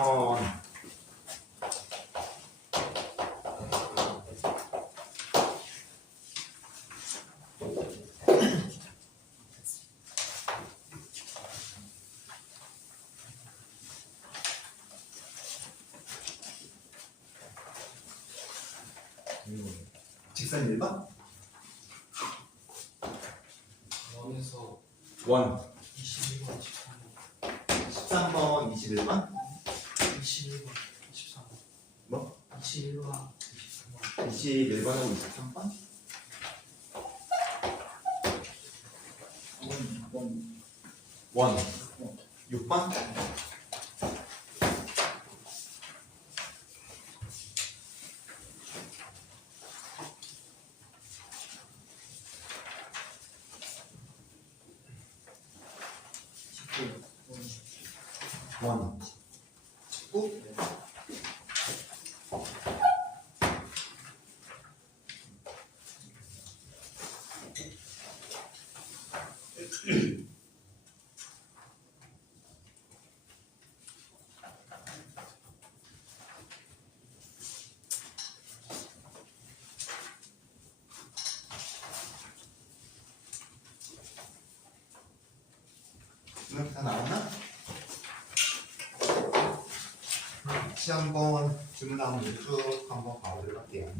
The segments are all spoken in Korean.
직선 직선 1번? 원에서 원 21번, 13번, 13번 21번? 21번, 23번. 뭐? 21번, 23번. 21번하고 23번? 원 6번? 원 19? 이렇게 다 나왔나? 시험번 주문 나온 쭉 한번 봐보도록 할게요.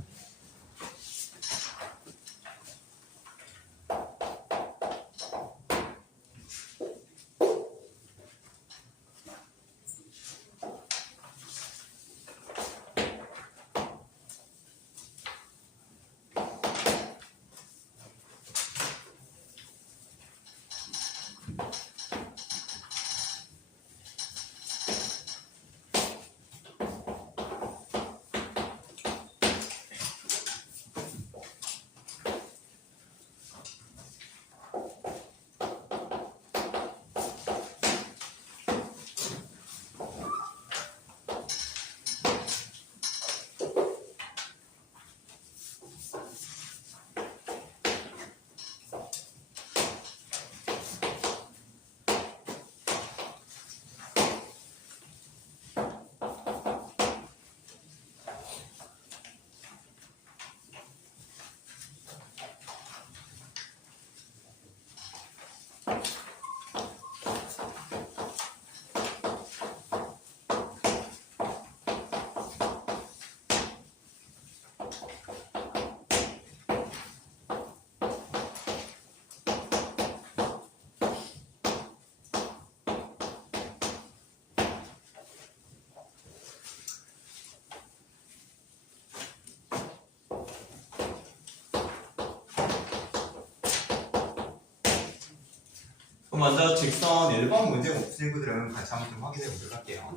그럼 먼저 직선 1번 문제 친구들은 같이 한번 좀 확인해 보도록 할게요.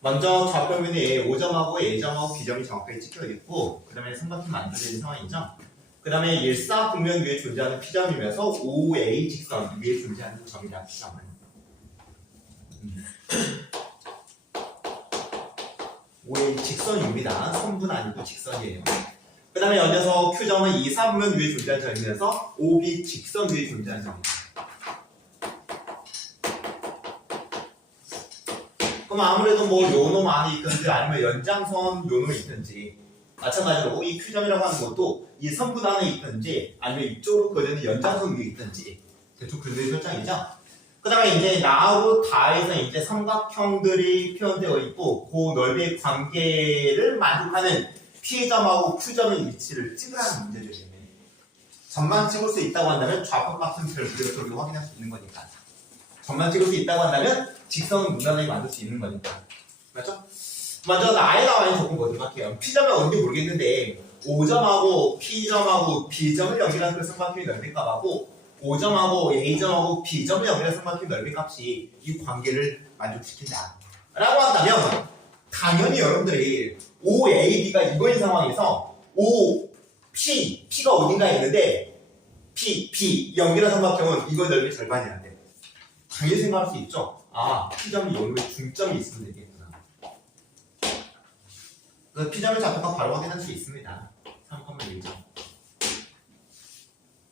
먼저 좌표면에 O점하고 A점하고 B점이 정확하게 찍혀 있고 그 다음에 삼각형 만들어진 상황이죠. 그 다음에 일사분면 위에 존재하는 P점이면서 OA 직선 위에 존재하는 점이다. P점은 OA 직선입니다. 선분 아니고 직선이에요. 그 다음에 연에서 Q점은 2, 4분면 위에 존재하는 점이면서 OB 직선 위에 존재하는 점입니다. 그럼 아무래도 뭐 요놈 안에 있든지 아니면 연장선 요놈이 있든지 마찬가지로 이 Q점이라고 하는 것도 이 선분 안에 있든지 아니면 이쪽으로 그어지는 연장선 위에 있든지 대충 그런 설정이죠. 그 다음에 이제 나하고 다에서 이제 삼각형들이 표현되어 있고 그 넓이의 관계를 만족하는 P점하고 Q점의 위치를 찍으라는 문제죠. 점만 찍을 수 있다고 한다면 좌표 값은 별도로 확인할 수 있는 거니까. 점만 찍을 수 있다고 한다면 직선은 무난하게 만들 수 있는 거니까. 맞죠? 먼저 나에 나와 있는 조건 보도록 할게요. P점이 어딘지 모르겠는데 O점하고 P점하고 B점을 연결한 그 삼각형의 넓이값하고 O점하고 A점하고 B점을 연결한 삼각형의 넓이값이 이 관계를 만족시킨다 라고 한다면 당연히 여러분들이 OAB가 이거인 상황에서 P가 어딘가에 있는데 B 연결한 삼각형은 이거 넓이 절반이야 돼. 당연히 생각할 수 있죠. 아, P점이 여기에 중점이 있으면 되겠구나. 그래서 P점을 잡고 바로 확인할 수 있습니다. 3,1점.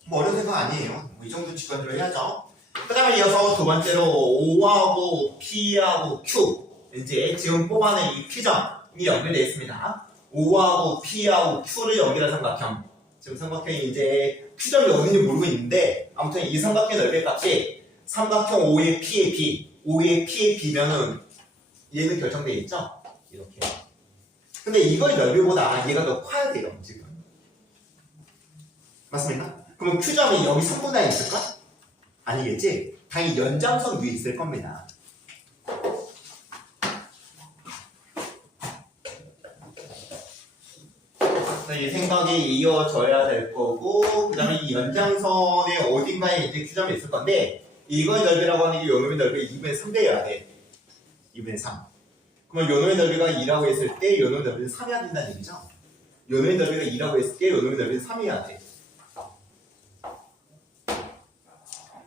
뭐 어려운 생각 아니에요. 뭐 이 정도 직관으로 해야죠. 그 다음에 이어서 두 번째로 O하고 P하고 Q 이제 지금 뽑아낸 이 P점이 연결되어 있습니다. O하고 P하고 Q를 연결한 삼각형. 지금 삼각형이 이제 Q점이 어딘지 모르고 있는데 아무튼 이 삼각형 넓이의 값이 삼각형 O의 P의 B, O의 P의 B면은 얘는 결정되어 있죠? 이렇게. 근데 이거의 넓이보다 얘가 더 커야 돼요, 지금. 맞습니까? 그럼 Q점이 여기 3분의 1 있을까? 아니겠지? 당연히 연장선 위에 있을 겁니다. 이 생각이 이어져야 될 거고, 그 다음에 이 연장선의 어딘가에 이제 Q점이 있을 건데, 이거의 넓이라고 하는 게 요놈의 넓이 2분의 3대여야 돼. 2분의 3. 그러면 요놈의 넓이가 2라고 했을 때, 요놈의 넓이는 3이어야 된다는 얘기죠? 요놈의 넓이가 2라고 했을 때, 요놈의 넓이는 3이어야 돼.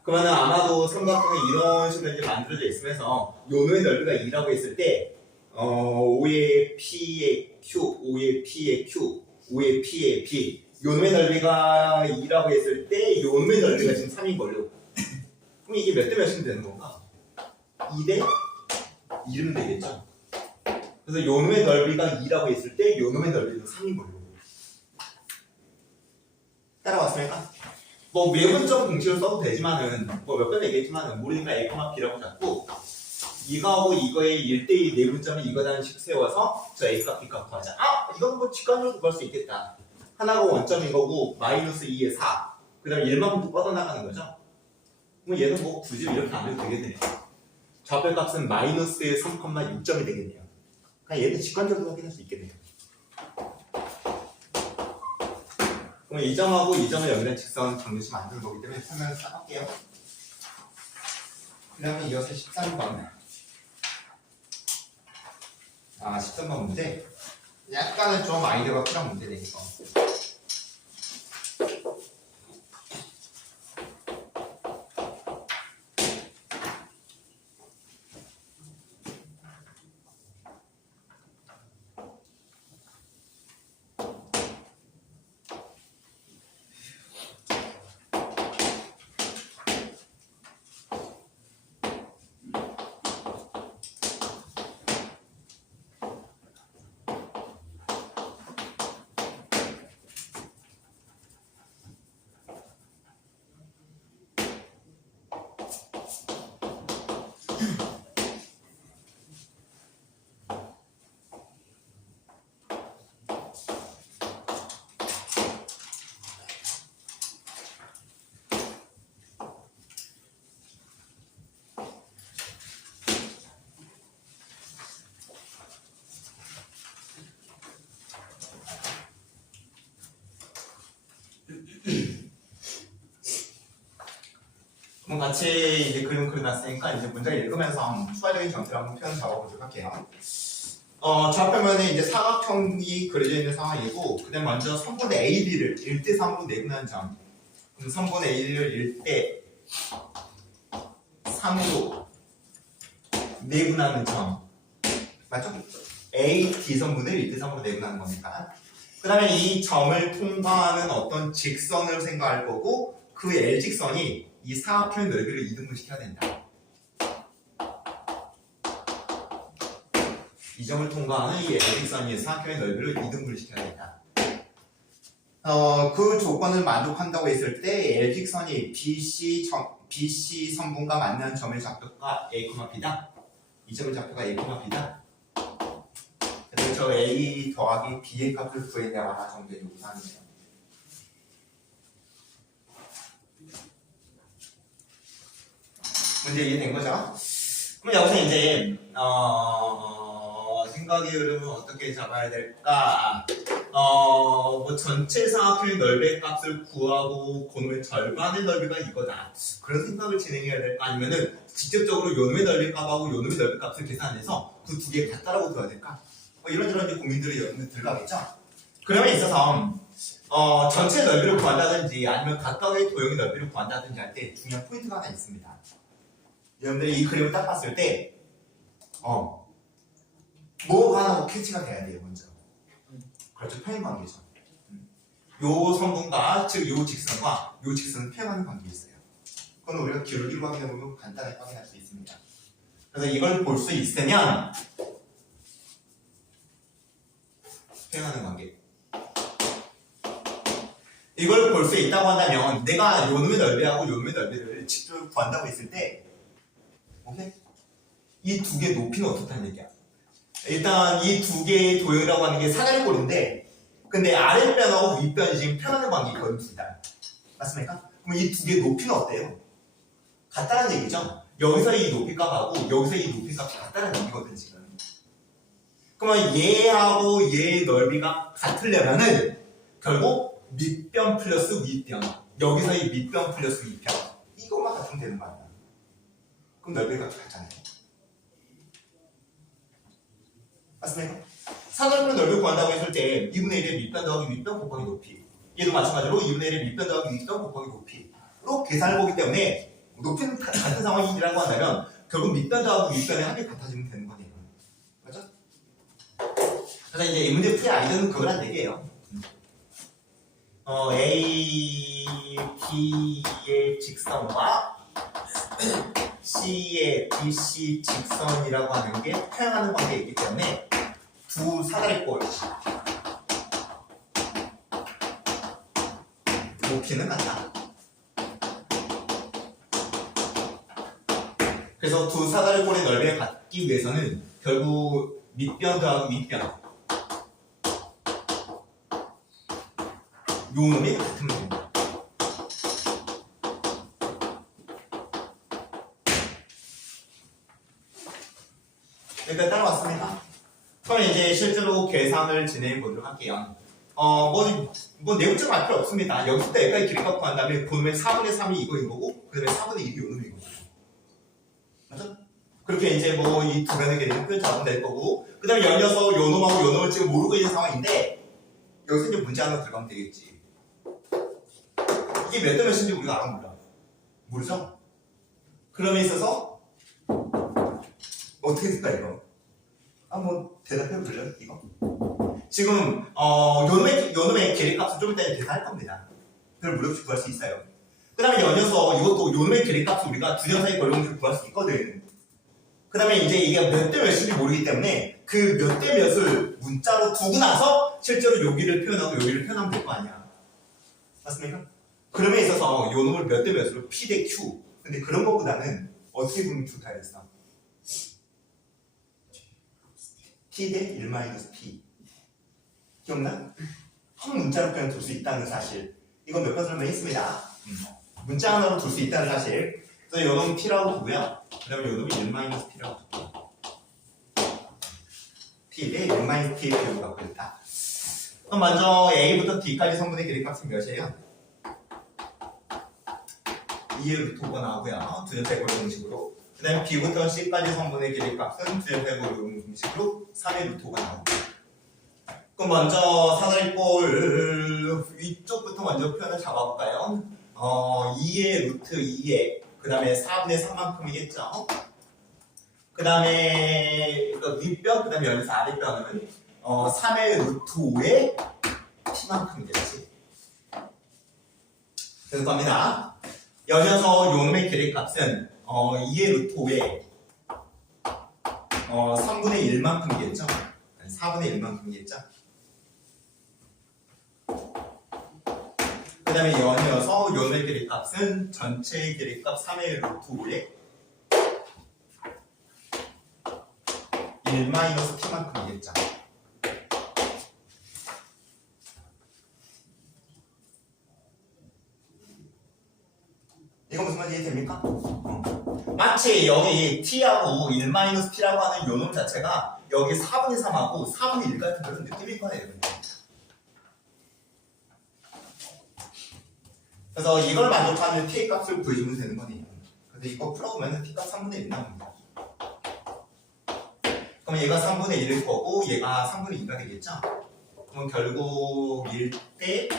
그러면 아마도 삼각형이 이런 식으로 이제 만들어져 있으면서, 요놈의 넓이가 2라고 했을 때, O의 P의 Q, O의 P의 Q, O의 P의 B. 요놈의 넓이가 2라고 했을 때 요놈의 넓이가 지금 3인 걸로. 그럼 이게 몇 대 몇이면 되는 건가? 2대 1이면 되겠죠. 그래서 요놈의 넓이가 2라고 했을 때 요놈의 넓이는 3인 걸로. 따라왔습니까? 뭐 매분점 공식을 써도 되지만은 뭐 몇 번 얘기했지만은 모르니까 A, B라고 잡고 이거하고 이거의 1대2 내분점이 이거라는 식 세워서 저 A값, B값 구하자. 아! 이건 뭐 직관적으로 구할 수 있겠다. 하나가 원점인 거고 마이너스 2에 4. 그 다음에 1만큼 뻗어나가는 거죠. 그럼 얘는 뭐 굳이 이렇게 안 해도 되겠네요. 좌표값은 마이너스의 3,6점이 되겠네요. 그냥 얘는 직관적으로 확인할 수 있겠네요. 그럼 이 점하고 이 점을 연결한 직선 정리시 만드는 거기 때문에 설명을 써볼게요. 그 다음에 이어서 13번. 13번 문제. 약간은 좀 아이디어가 필요한 문제네, 이거. 그럼 같이 이제 그림 그려놨으니까 이제 문제를 읽으면서 추가적인 정체를 한번 표현 잡아보도록 할게요. 좌표면에 이제 사각형이 그려져 있는 상황이고, 그 다음 먼저 3분의 AB를 1대 3으로 내분한 점. 그럼 3분의 A를 1대 3으로 내분하는 점. 맞죠? A, D선분을 1대 3으로 내분하는 겁니까? 그 다음에 이 점을 통과하는 어떤 직선을 생각할 거고, 그 L직선이 이 사각형의 넓이를 이등분 시켜야 된다. 이 점을 통과하는 이 L직선이 사각형의 넓이를 이등분 시켜야 된다. 그 조건을 만족한다고 했을 때 L직선이 BC 선분과 만나는 점의 좌표가 A, B다. 이 점의 좌표가 A, B다. 그래서 저 A 더하기 B의 값을 구해내와라 정도의 요구사항이에요. 문제 이해된 거죠? 그럼 여기서 이제 생각의 흐름은 어떻게 잡아야 될까? 뭐 전체 사각형의 넓이의 값을 구하고 그놈의 절반의 넓이가 이거다. 그런 생각을 진행해야 될까? 아니면은 직접적으로 요놈의 넓이 값하고 요놈의 넓이 값을 계산해서 그 두 개 같다라고 둬야 될까? 이런저런 이제 고민들이 여러분들 들어가겠죠? 그러면 있어서 전체 넓이를 구한다든지 아니면 각각의 도형의 넓이를 구한다든지 할 때 중요한 포인트가 하나 있습니다. 여러분들이 이 그림을 딱 봤을 때 뭐가 하나 캐치가 돼야 돼요, 먼저. 그렇죠, 평행관계죠. 요 선분과 즉 요 직선과 요 직선은 평행하는 관계에 있어요. 그건 우리가 기울기로 확인해보면 간단하게 확인할 수 있습니다. 그래서 이걸 볼 수 있으면 표현하는 관계. 이걸 볼 수 있다고 한다면 내가 요놈의 넓이하고 요놈의 넓이를 직접 구한다고 했을 때 오케이? 이 두 개의 높이는 어떻다는 얘기야? 일단 이 두 개의 도형이라고 하는 게 사다리꼴인데 근데 아랫변하고 윗변이 지금 표현하는 관계가 거의 둘 다. 맞습니까? 그럼 이 두 개의 높이는 어때요? 같다는 얘기죠? 여기서 이 높이값하고 여기서 이 높이값이 같다는 얘기거든 지금. 그러면 얘하고 얘의 넓이가 같으려면은 결국 밑변 플러스 윗변 여기서 이 밑변 플러스 윗변 이것만 같으면 되는 거 아니야? 그럼 넓이가 같잖아요. 맞습니까? 사다리꼴의 넓이를 구한다고 했을 때 2분의 1의 밑변 더하기 윗변 곱하기 높이 얘도 마찬가지로 2분의 1의 밑변 더하기 윗변 곱하기 높이로 계산을 보기 때문에 높이는 같은 상황이라고 한다면 결국 밑변 더하기 윗변의 합이 같아지면 되는 거네요. 맞죠? 그래서 이제 이 문제 풀이 아이디어는 그거란 얘기예요. A, B의 직선과 C의 BC 직선이라고 하는 게 표현하는 관계이기 때문에 두 사다리꼴 높이는 같다. 그래서 두 사다리꼴의 넓이가 같기 위해서는 결국 밑변 더하기 윗변 요 놈이 같으면 됩니다. 여기까지 따라왔습니까? 그럼 이제 실제로 계산을 진행해 보도록 할게요. 뭐 내용적 알 필요 없습니다. 여기서부터 여기까지 길이값 구한 다음에 그놈의 4분의 3이 이거인 거고 그 다음에 4분의 1이 요 놈인 거고 맞죠? 그렇게 이제 뭐 이 두 변의 개념을 표현 잡으면 될 거고 그 다음에 연이어서 요 놈하고 요 놈을 지금 모르고 있는 상황인데 여기서 이제 문제 하나 들어가면 되겠지. 이게 몇 대 몇인지 우리가 알아 몰라? 모르죠? 그럼에 있어서 어떻게 될까 이거? 한번 대답해 볼래요 이거? 지금 요놈의 계리값은 좀 이따 계산할 겁니다. 그걸 무료없이 구할 수 있어요. 그 다음에 연이어서 이것도 요놈의 계리값을 우리가 두 점 사이 걸용식으로 구할 수 있거든. 그 다음에 이제 이게 몇 대 몇인지 모르기 때문에 그 몇 대 몇을 문자로 두고 나서 실제로 여기를 표현하고 여기를 표현하면 될 거 아니야. 맞습니까? 그럼에 있어서 요놈을 몇 대 몇으로 P 대 Q. 근데 그런 것보다는 어떻게 보면 좋다했어? T 대 1-P. 기억나? 한 문자로 그냥 둘 수 있다는 사실. 이건 몇 번 설명했습니다. 문자 하나로 둘 수 있다는 사실. 그래서 요놈 P라고 두고요. 그 다음에 요놈이 1-P라고 두고. P 대 1-P의 비율을 갖고 있다. 그럼 먼저 A부터 D까지 성분의 길이값은 몇이에요? 2의 루트 5가 나오고요. 두 점사의 꼴 공식으로. 그 다음에 B부터 C까지 성분의 길이값은 두 점사의 꼴 공식으로 3의 루트 5가 나옵니다. 그럼 먼저 사다리꼴 위쪽부터 먼저 표현을 잡아볼까요? 2의 루트 2의 그 다음에 4분의 3만큼이겠죠? 그 다음에 윗변, 그 다음에 여기서 아랫변은 3의 루트 5의 T만큼이겠지. 그래서 갑니다. 연이어서 요놈의 길이값은 2의 루트 5의 3분의 1만큼이겠죠? 4분의 1만큼이겠죠? 그 다음에 연이어서 요놈의 길이값은 전체의 길이값 3의 루트 5의 1-T만큼이겠죠? 이거 무슨 말인지 이해됩니까? 마치 여기 T하고 1-P라고 하는 요놈 자체가 여기 4분의 3하고 4분의 1 같은 그런 느낌일 거예요. 그래서 이걸 만족하는 T의 값을 구해주면 되는 거네요. 근데 이거 풀어보면 T값 3분의 1 나옵니다. 그럼 얘가 3분의 1일 거고 얘가 3분의 2가 되겠죠? 그럼 결국 1대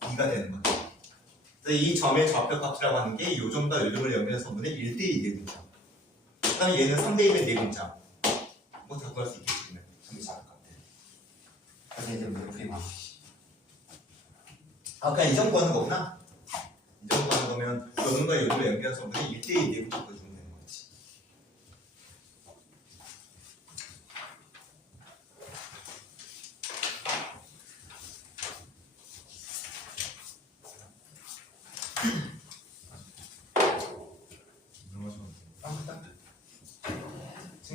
2가 되는 거죠. 그래서 이 점의 좌표값이라고 하는 게 요 점과 요 점을 연결해서 성분의 1대 2의 문자. 그 다음에 얘는 3대 2의 4문자. 뭐 다 구할 수 있겠지. 점의 좌표값. 그래서 이제 문제 풀이만. 그냥 이 점 구하는 거구나. 이 점 구하는 거면 요 점과 요 점을 연결해서 성분의 1대 2의 문자 구해주면 되는 거지.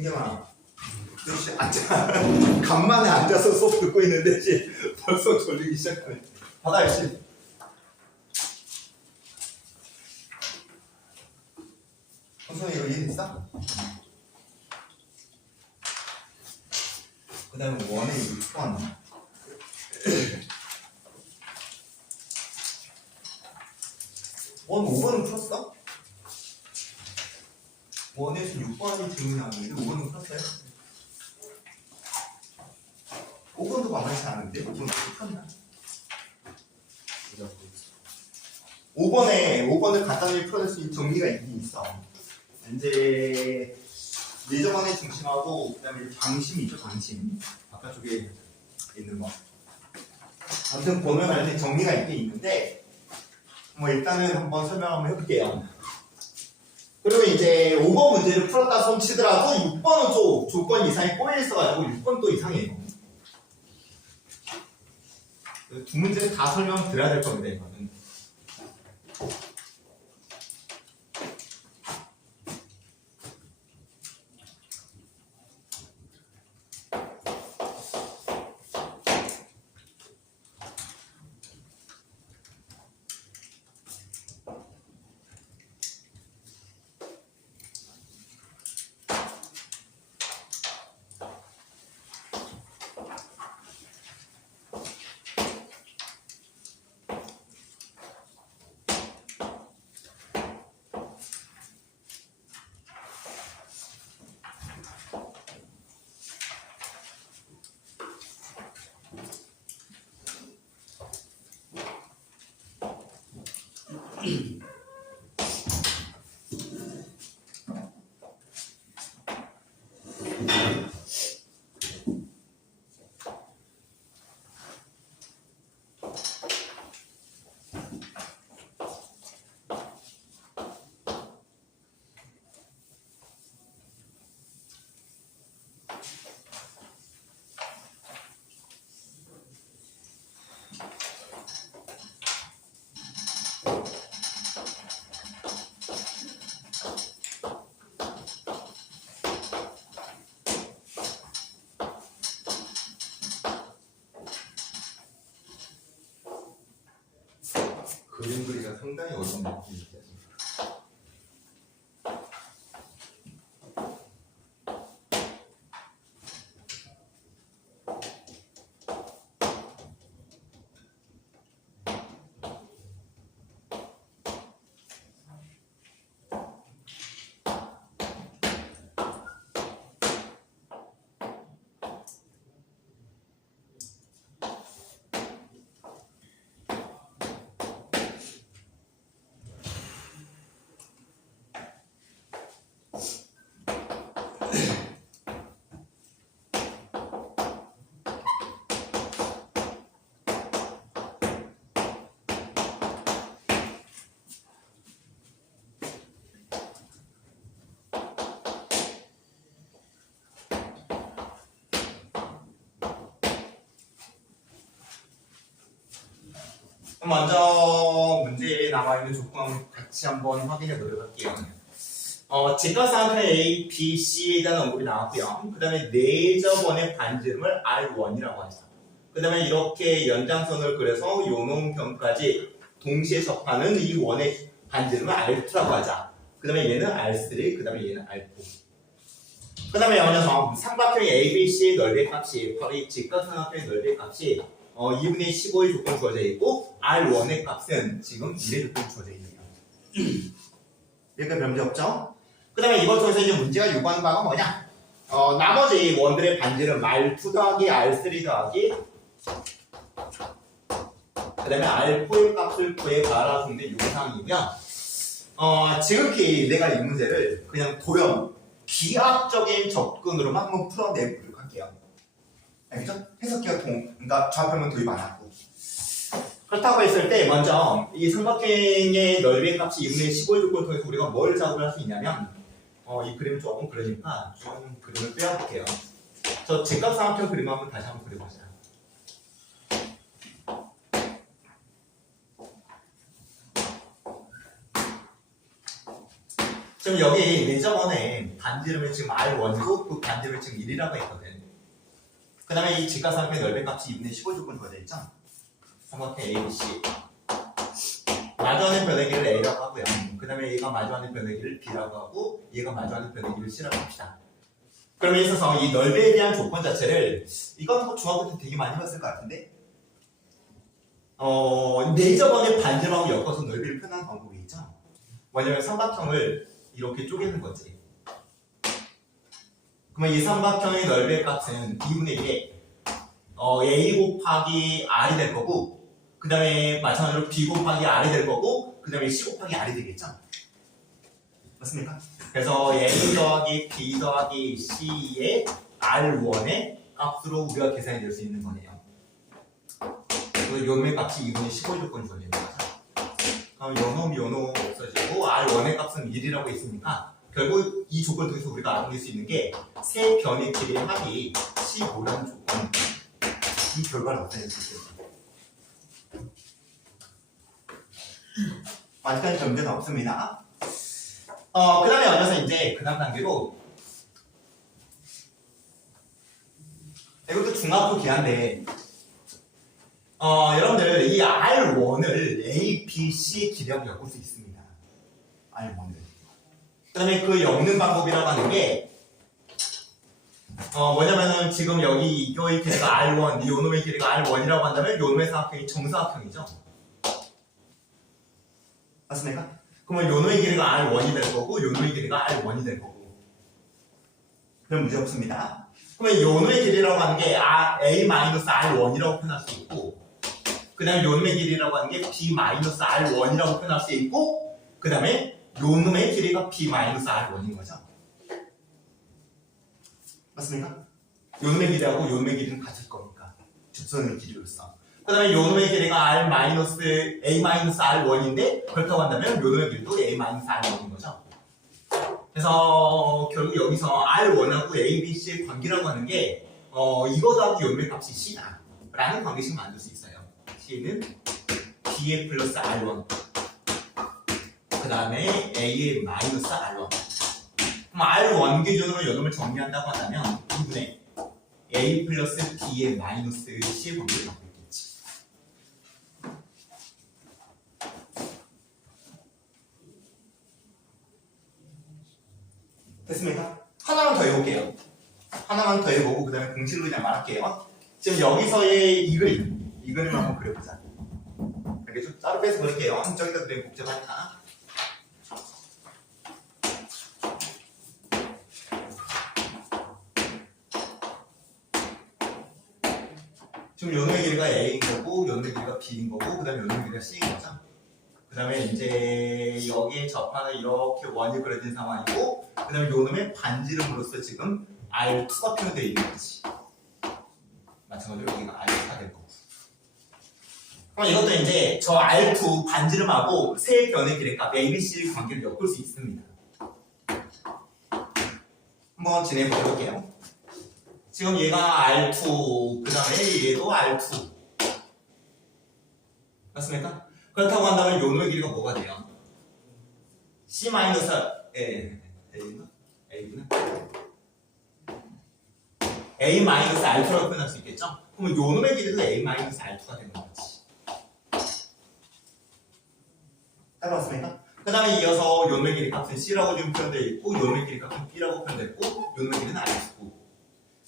승경아, 역시 앉아. 간만에 앉아서 수업 듣고 있는데 이제 벌써 졸리기 시작하네. 받아 열심히. 선생님 이거 이해됐어? 그 다음에 원에 6번. 원 5번은 풀었어? 원에서 6번이 질문이 나왔는데 5번은 풀었어요? 5번도 만만치 않은데? 5번은 풀었나? 5번을 간단히 풀어낼 수 있는 정리가 있긴 있어. 이제 예전만의 중심하고 그다음에 방심이 있죠, 방심. 바깥쪽에 있는 거. 아무튼 번호에 관련된 정리가 있긴 있는데 뭐 일단은 한번 설명 한번 해볼게요. 그리고 이제 5번 문제를 풀었다 손 치더라도 6번은 또 조건 이상이 꼬여 있어가지고 6번 또 이상해요. 두 문제를 다 설명드려야 될 겁니다, 이거는. 그림 그리기가 상당히 어려운 느낌이죠. 먼저 문제에 남아있는 조건 같이 한번 확인해 보도록 할게요. 직각삼각형 A, B, C에 대한 언급이 나왔고요. 그 다음에 내접원의 반지름을 R1이라고 하죠. 그 다음에 이렇게 연장선을 그려서 요놈평까지 동시에 접하는 이 원의 반지름을 R2라고 하자. 그 다음에 얘는 R3, 그 다음에 얘는 R4. 그 다음에 영어에서 삼각형 ABC의 넓이 값이 바로 이 직각삼각형의 넓이 값이 2분의 15의 조건이 주어져 있고 R1의 값은 지금 1의 조건이 주어져 있네요. 여기까지 별 문제 없죠? 그 다음에 이걸 통해서 이제 문제가 요구하는 바가 뭐냐? 나머지 원들의 반지름 R2 더하기 R3 더하기 그 다음에 R4의 값을 구해봐라는데 요상이면 지극히 내가 이 문제를 그냥 도형 기하학적인 접근으로만 한번 풀어내보도록 할게요. 알겠죠? 해석기가 그러니까 좌표면 도입 안 하고. 그렇다고 했을 때 먼저 이 삼각형의 넓이의 값이 2분의 15의 조건을 통해서 우리가 뭘 작업을 할 수 있냐면 이 그림은 조금 그러니까 좀 그림을 빼어볼게요. 저 직각삼각형 그림 한번 다시 한번 그려보자. 지금 여기 내 저번에 반지름이 지금 R1이고 그 반지름이 지금 1이라고 했거든. 그 다음에 이 직각삼각형의 넓이 값이 2분의 15 조건 주어져 있죠? 삼각형 A, B, C 마주하는 변의 길이를 A라고 하고요. 그 다음에 얘가 마주하는 변의 길이를 B라고 하고 얘가 마주하는 변의 길이를 C라고 합시다. 그러면 있어서 이 넓이에 대한 조건 자체를 이건 뭐 중학교 때 되게 많이 봤을 것 같은데 내 저번에 반지름하고 엮어서 넓이를 표현하는 방법이 있죠? 뭐냐면 삼각형을 이렇게 쪼개는 거지. 그러면 이 삼각형의 넓이의 값은 2분의 1에 A 곱하기 R이 될 거고 그 다음에 마찬가지로 B 곱하기 R이 될 거고 그 다음에 C 곱하기 R이 되겠죠? 맞습니까? 그래서 A 더하기 B 더하기 C의 R1의 값으로 우리가 계산이 될 수 있는 거네요. 그래서 요놈의 값이 2분의 15 조건 주어지는 거죠. 그럼 요놈 없어지고 R1의 값은 1이라고 했으니까 결국 이 조건을 통해서 우리가 알아낼 수 있는 게 세 변의 길이의 합이 15라는 조건. 이 결과를 나타낼 수 있습니다. 아직까지 문제는 없습니다. 그 다음에 와서 이제 그 다음 단계로 이것도 중학교 기한데 여러분들 이 R1을 A, B, C 길이라고 엮을 수 있습니다. R1을. 그 다음에 그 엮는 방법이라고 하는 게 뭐냐면은 지금 여기 이거의 길이가 R1, 요놈의 길이가 R1이라고 한다면 요놈의 삼각형이 정사각형이죠. 맞습니까? 그러면 요놈의 길이가 R1이 될 거고 요놈의 길이가 R1이 될 거고 그럼 문제 없습니다. 그러면 요놈의 길이라고 하는 게 A-R1이라고 표현할 수 있고 그 다음에 요놈의 길이라고 하는 게 B-R1이라고 표현할 수 있고 그 다음에 요놈의 길이가 B-R1인 거죠. 맞습니까? 요놈의 길이하고 요놈의 길이는 같을 거니까 접선의 길이로서 그 다음에 요놈의 길이가 A-R1인데 그렇다고 한다면 요놈의 길이도 A-R1인 거죠. 그래서 결국 여기서 R1하고 A, B, C의 관계라고 하는 게 이거 더하기 요놈의 값이 C다 라는 관계식 만들 수 있어요. C는 B의 플러스 R1 그 다음에 A의 마이너스 R1 그럼 R1 기준으로 요놈을 정리한다고 한다면 2분의 A 플러스 B의 마이너스 C의 관계를 갖고 있겠지. 됐습니까? 하나만 더 해볼게요. 하나만 더 해보고 그 다음에 공식으로 그냥 말할게요. 지금 여기서의 이 그림을 한번 그려보자. 알겠죠? 따로 빼서 그릴게요. 저기다 그리면 복잡하니까. 지금 요놈의 길이가 A인 거고 요놈의 길이가 B인 거고 그 다음에 요놈의 길이가 C인 거죠. 그 다음에 이제 여기에 접하는 이렇게 원이 그려진 상황이고 그 다음에 요놈의 반지름으로서 지금 R2가 표현되어 있는 거지. 마찬가지로 여기가 R2가 될 거고 그럼 이것도 이제 저 R2 반지름하고 세 변의 길의 값 ABC 관계를 엮을 수 있습니다. 한번 진행해 볼게요. 지금 얘가 R2, 그 다음에 얘도 R2. 맞습니까? 그렇다고 한다면 요놈의 길이가 뭐가 돼요? C-A나? A-R2라고 표현할 수 있겠죠? 그러면 요놈의 길이도 A-R2가 되는 거지. 따라왔습니까? 그 다음에 이어서 요놈의 길이 값은 C라고 지금 표현되어 있고 요놈의 길이 값은 B라고 표현되고 요놈의 길이는 R2고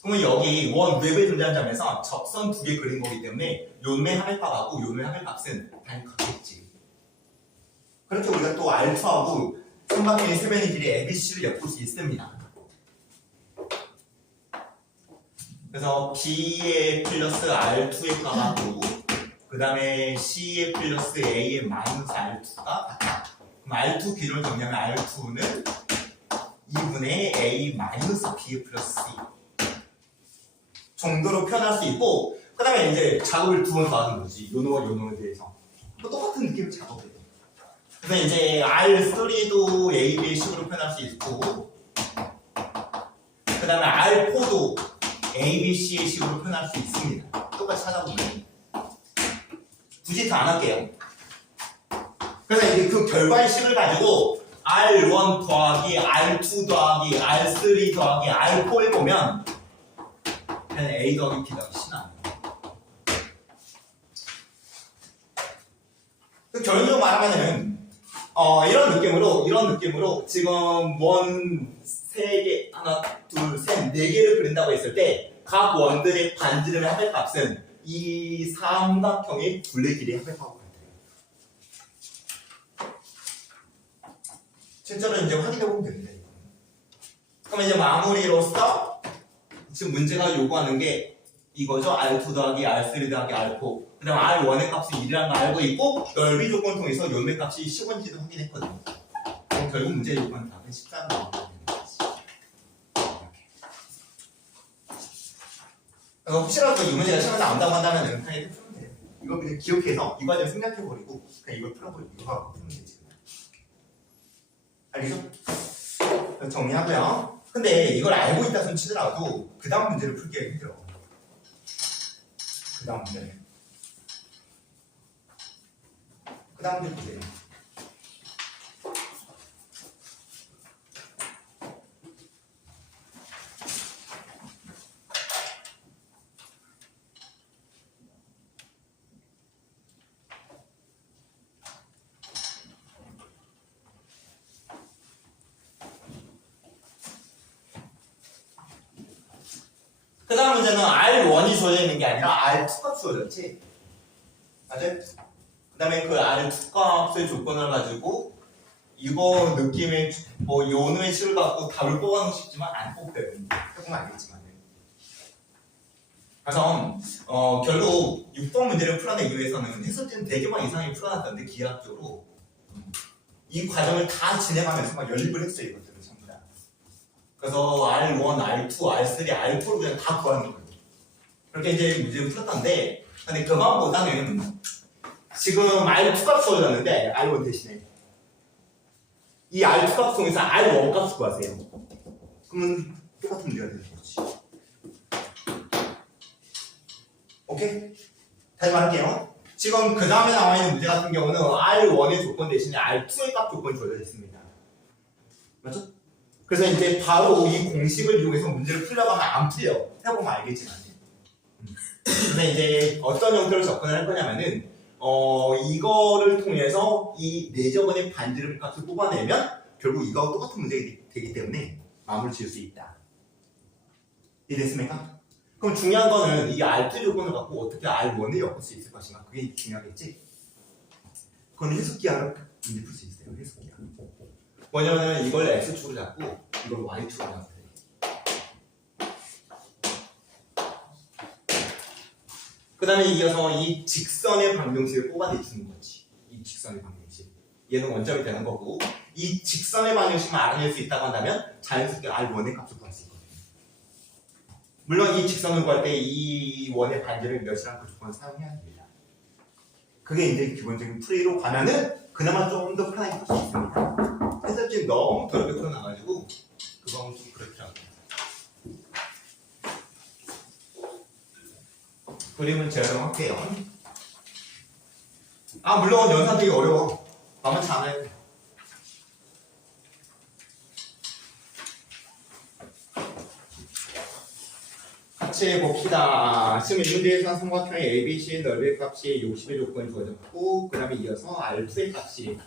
그러면 여기 원 외부에 존재하는 점에서 접선 두 개 그린 거기 때문에 요놈의 합의값하고 요놈의 합의값은 당연히 같겠지. 그렇게 우리가 또 R2하고 삼각형의 세 변의 길이 ABC를 엮을 수 있습니다. 그래서 B의 플러스 R2의 값하고 그 다음에 C의 플러스 A의 마이너스 R2가 같다. 그럼 R2 기준을 정리하면 R2는 2분의 A 마이너스 B 플러스 C 정도로 표현할 수 있고 그 다음에 이제 작업을 두 번 더 하는 거지. 요놈과 요놈에 대해서 또 똑같은 느낌의 작업을 해요. 그래서 이제 R3도 A, B의 식으로 표현할 수 있고 그 다음에 R4도 A, B, C의 식으로 표현할 수 있습니다. 똑같이 찾아보면 굳이 더 안 할게요. 그래서 이제 그 결과의 식을 가지고 R1 더하기 R2 더하기 R3 더하기 R4 해보면 그냥 A 더하기 B 더하기 C는 아니에요. 결론적으로 말하면은 이런 느낌으로 지금 원 3개, 하나, 둘, 셋, 4개를 그린다고 했을 때 각 원들의 반지름의 합의값은 이 삼각형의 둘레 길이의 합의값하고 같아요. 실제로 이제 확인해보면 됩니다. 그럼 이제 마무리로서 지금 문제가 요구하는 게 이거죠. R2 더하기 R3 더하기 R4. 그 다음 R1의 값이 1이라는 걸 알고 있고 넓이 조건을 통해서 요놈의 값이 10원인지도 확인했거든요. 그럼 결국 문제 요구하는 답은 14가 나옵니다. 혹시라도 이 문제가 시험에 나온다고 한다면 그냥 이렇게 풀면 돼요. 이거 그냥 기억해서 이 과정 생략해버리고 그냥 이걸 풀어버리고 이거 하고 풀면 되지. 알겠죠? 정리하고요. 근데 이걸 알고 있다 손 치더라도 그 다음 문제를 풀기가 힘들어. 그 다음 문제. 그 다음 문제 보세요. 그 다음 문제는 R1이 주어져 있는 게 아니라 R2가 주어졌지. 맞아요? 그 다음에 그 R2 값의 조건을 가지고 이거 느낌의 뭐 요놈의 식을 갖고 답을 뽑아놓고 싶지만 안 뽑혀요. 조금 알겠지만. 그래서 결국 6번 문제를 풀어내기 위해서는 해설지는 4개만 이상이 풀어놨던데 기하학적으로 이 과정을 다 진행하면서 막 연립을 했어요. 이것들을 전부 다. 그래서 R1, R2, R3, R4를 그냥 다 구하는 거예요. 그렇게 이제 문제를 풀었던데 근데 그만보다는 지금 R2 값 주어졌는데 R1 대신에 이 R2 값 통해서 R1 값을 구하세요. 그러면 똑같은 문제가 되는 거지. 오케이? 다시 말할게요. 지금 그 다음에 나와 있는 문제 같은 경우는 R1의 조건 대신에 R2의 값 조건이 주어져 있습니다. 맞죠? 그래서 이제 바로 이 공식을 이용해서 문제를 풀려고 하면 안 풀려. 해보면 알겠지만. 근데 이제 어떤 형태로 접근을 할 거냐면은 이거를 통해서 이 내저번의 반지름 값을 뽑아내면 결국 이거하고 똑같은 문제가 되기 때문에 마무리 지을 수 있다. 이해됐습니까? 그럼 중요한 거는 이 R2 조건을 갖고 어떻게 R1을 엮을 수 있을 것인가 그게 중요하겠지? 그건 해석기하로 문제 풀 수 있어요. 해석기하. 뭐냐면 이걸 X축으로 잡고 이걸 Y축으로 잡아야 돼. 그 다음에 이어서 이 직선의 방정식을 뽑아내주는 거지. 이 직선의 방정식. 얘는 원점이 되는 거고 이 직선의 방정식만 알아낼 수 있다고 한다면 자연스럽게 R1의 값을 구할 수 있거든요. 물론 이 직선을 구할 때 이 원의 반지름이 몇이라는 그 조건을 사용해야 합니다. 그게 이제 기본적인 풀이로 가면은 그나마 좀 더 편하게 풀 수 있습니다. 해설지 너무 더럽게 풀어놔가지고 그건 좀 그렇더라고요. 그림을 재활용할게요. 물론 연산 되게 어려워. 만만치 않아요. 같이 해봅시다. 지금 이 문제에서는 삼각형의 ABC 넓이의 값이 60의 조건이 주어졌고 그 다음에 이어서 R2의 값이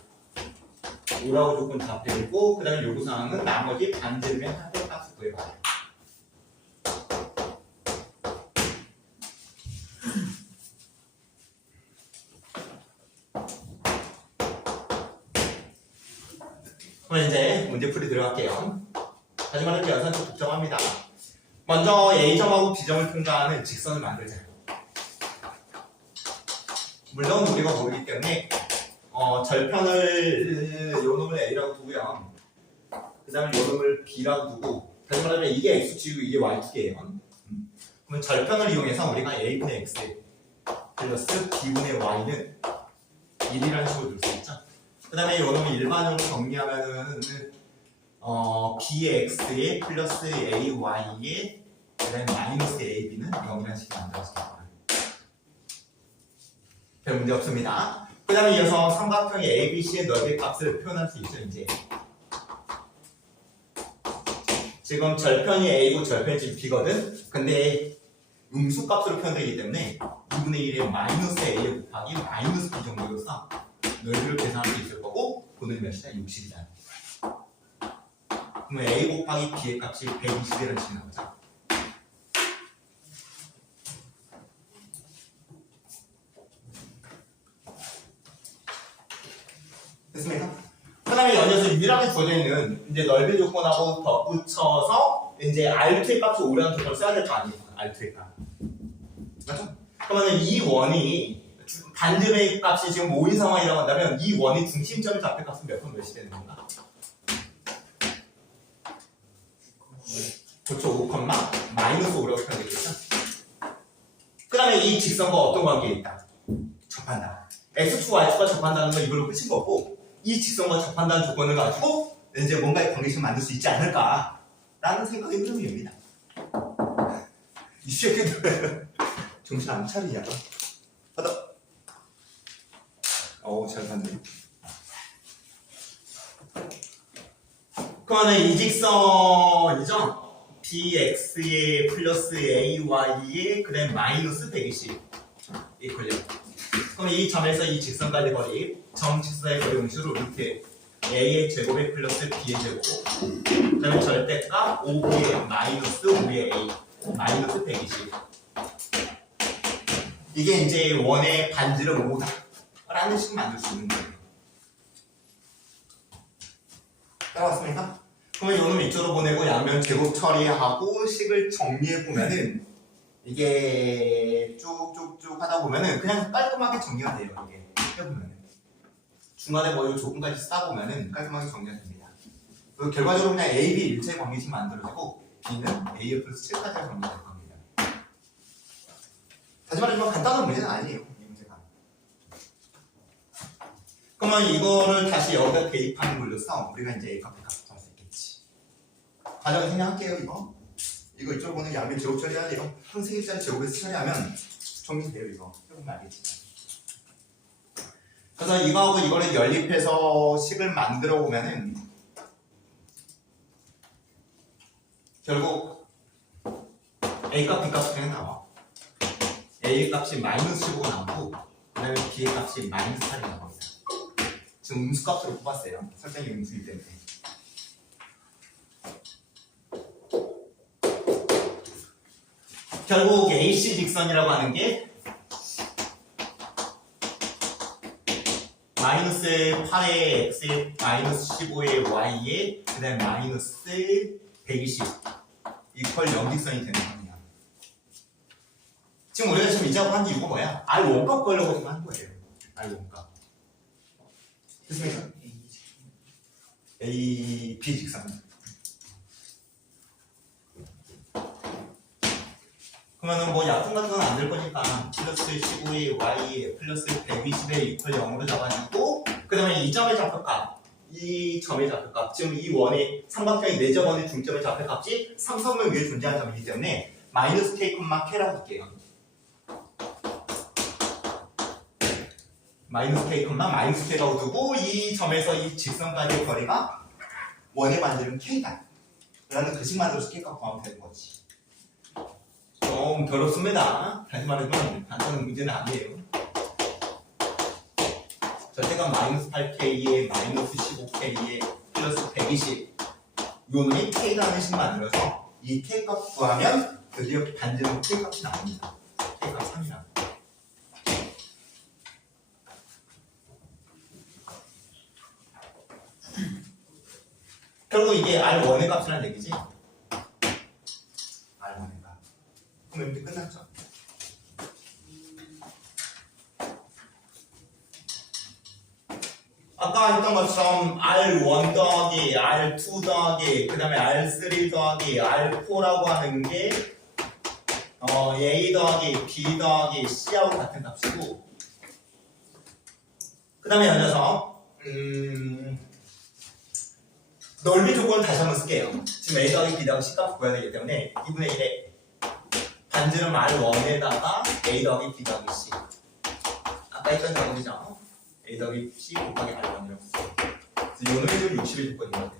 5라고 조건 잡혀있고 그 다음에 요구사항은 나머지 반지름의 합의 값을 구해봐요. 그럼 이제 문제풀이 들어갈게요. 하지만 연산 좀 복잡합니다. 먼저 A점하고 B점을 통과하는 직선을 만들자. 물론 우리가 모르기 때문에 절편을 요놈을 A라고 두고요. 그 다음에 요놈을 B라고 두고 다시 말하면 이게 X축이고 이게 Y축이에요. 그러면 절편을 이용해서 우리가 A분의 X 플러스 B분의 Y는 1이라는 식으로 둘 수 있죠. 그 다음에 요놈을 일반적으로 정리하면은 B의 X에 플러스 AY에 그 다음에 마이너스 AB는 0이라는 식으로 만들어집니다. 별 문제 없습니다. 그 다음에 이어서 삼각형의 ABC의 넓이 값을 표현할 수 있죠. 이제 지금 절편이 A고 절편이 지금 B거든? 근데 음수값으로 표현되기 때문에 2분의 1의 마이너스 A 곱하기 마이너스 B 정도로서 넓이를 계산할 수 있을 거고 그는 몇이다? 60이다. 그러면 A 곱하기 B의 값이 120이라는 식이 나오죠. 됐습니까? 그 다음에 연에서 유일하게 주어져 있는 이제 넓이 조건하고 덧붙여서 이제 R2의 값을 오래한 조건을 써야 될 거 아니에요. R2의 값. 맞죠? 그러면 이 원이 반지름의 값이 지금 5인 상황이라고 한다면 이 원의 중심점의 좌표값은 몇 번 몇이 되는 건가? 그렇죠. 5, 마이너스 5라고 표현되겠죠? 그 다음에 이 직선과 어떤 관계에 있다? 접한다. X축, Y축과 접한다는 건 이걸로 끝인 거고 이 직선과 접한다는 조건을 가지고 이제 뭔가의 관계식을 만들 수 있지 않을까라는 생각이 흐름입니다. 이 새끼들 정신 안 차리냐? 하다. 어우 잘 봤네. 그러면 이 직선이죠? bx에 플러스 ay에 그다음 마이너스 120 이퀄요. 그럼 이 점에서 이 직선까지 거리 점 직선의 거리 음수로 이렇게 a의 제곱에 플러스 b의 제곱 그 다음에 절대값 5의 마이너스 5의 a 마이너스 120 이게 이제 원의 반지름 5다 라는 식으로 만들 수 있는 거예요. 따라왔습니까? 그러면 요놈 이쪽으로 보내고 양면 제곱 처리하고 식을 정리해 보면은 이게 쭉쭉쭉 하다 보면은 그냥 깔끔하게 정리가 돼요. 이게 해보면은 중간에 뭐 이 조건까지 쓰다 보면은 깔끔하게 정리가 됩니다. 그리고 결과적으로 그냥 A, B 일체 관계식 만들어지고 B는 A 플러스 7까지 정리될 겁니다. 다시 말하면 간단한 문제는 아니에요. 이 문제가. 그러면 이거를 다시 여기다 대입하는 걸로써 우리가 이제 A 값, B 값 잡을 수 있겠지. 과정을 생략할게요. 이거 이쪽으로 보는 양면 제곱 처리해야 돼요. 한 세 개짜리 제곱에서 처리하면 정리돼요. 이거 해보면 알겠지. 그래서 이거하고 이거를 연립해서 식을 만들어 보면은 결국 A값, B값이 그냥 나와. A 값이 마이너스 15가 나오고 그 다음에 B의 값이 마이너스 8이 나옵니다. 지금 음수값으로 뽑았어요. 설정이 음수이기 때문에. 결국 AC 직선이라고 하는 게 마이너스 8의 x에 마이너스 15의 y에 그 다음에 마이너스 120 이퀄 0직선이 되는 겁니다. 지금 우리가 지금 이 작업한 이유가 뭐야? R 원값 걸려고 지금 한 거예요. R 원값. 됐습니까? A, B 직선. 그러면은 뭐 약분 같은 건 안 될 거니까 플러스 15의 y 플러스 120의 이퀄 0으로 잡아주고 그 다음에 이 점의 좌표값 이 점의 좌표값 지금 이 원의 삼각형의 내점원의 중점의 좌표값이 삼성면 위에 존재하는 점이기 때문에 마이너스 k, k라고 할게요. 마이너스 k, 마이너스 k라고 두고 이 점에서 이 직선까지의 거리가 원의 반지름 k다 라는 그식 만들어서 k값 구하면 되는 거지. 좀 더럽습니다. 다시 말해서 간단한 문제는 아니에요. 절대값 마이너스 8k에 마이너스 15k에 플러스 120 요놈이 k라는 식 만들어서 이 k값 구하면 드디어 반지름 k값이 나옵니다. k값 3이 나옵니다. 결국 이게 R1의 값이라는 얘기지. R1의 값. 그럼 이렇게 끝났죠. 아까 했던 것처럼 R1 더하기 R2 더하기 그 다음에 R3 더하기 R4라고 하는 게 A 더하기 B 더하기 C하고 같은 값이고 그 다음에 연녀서 넓이 조건을 다시 한번 쓸게요. 지금 A 더하기 B 더하기 C 값을 구해야 되기 때문에 2분의 1에 반지름 R1에다가 A 더하기 B 더하기 C 아까 했던 작업이죠. A 더하기 C 곱하기 R1이라고 써요. 그래서 이 놈이 좀 60의 조건이 됩니다.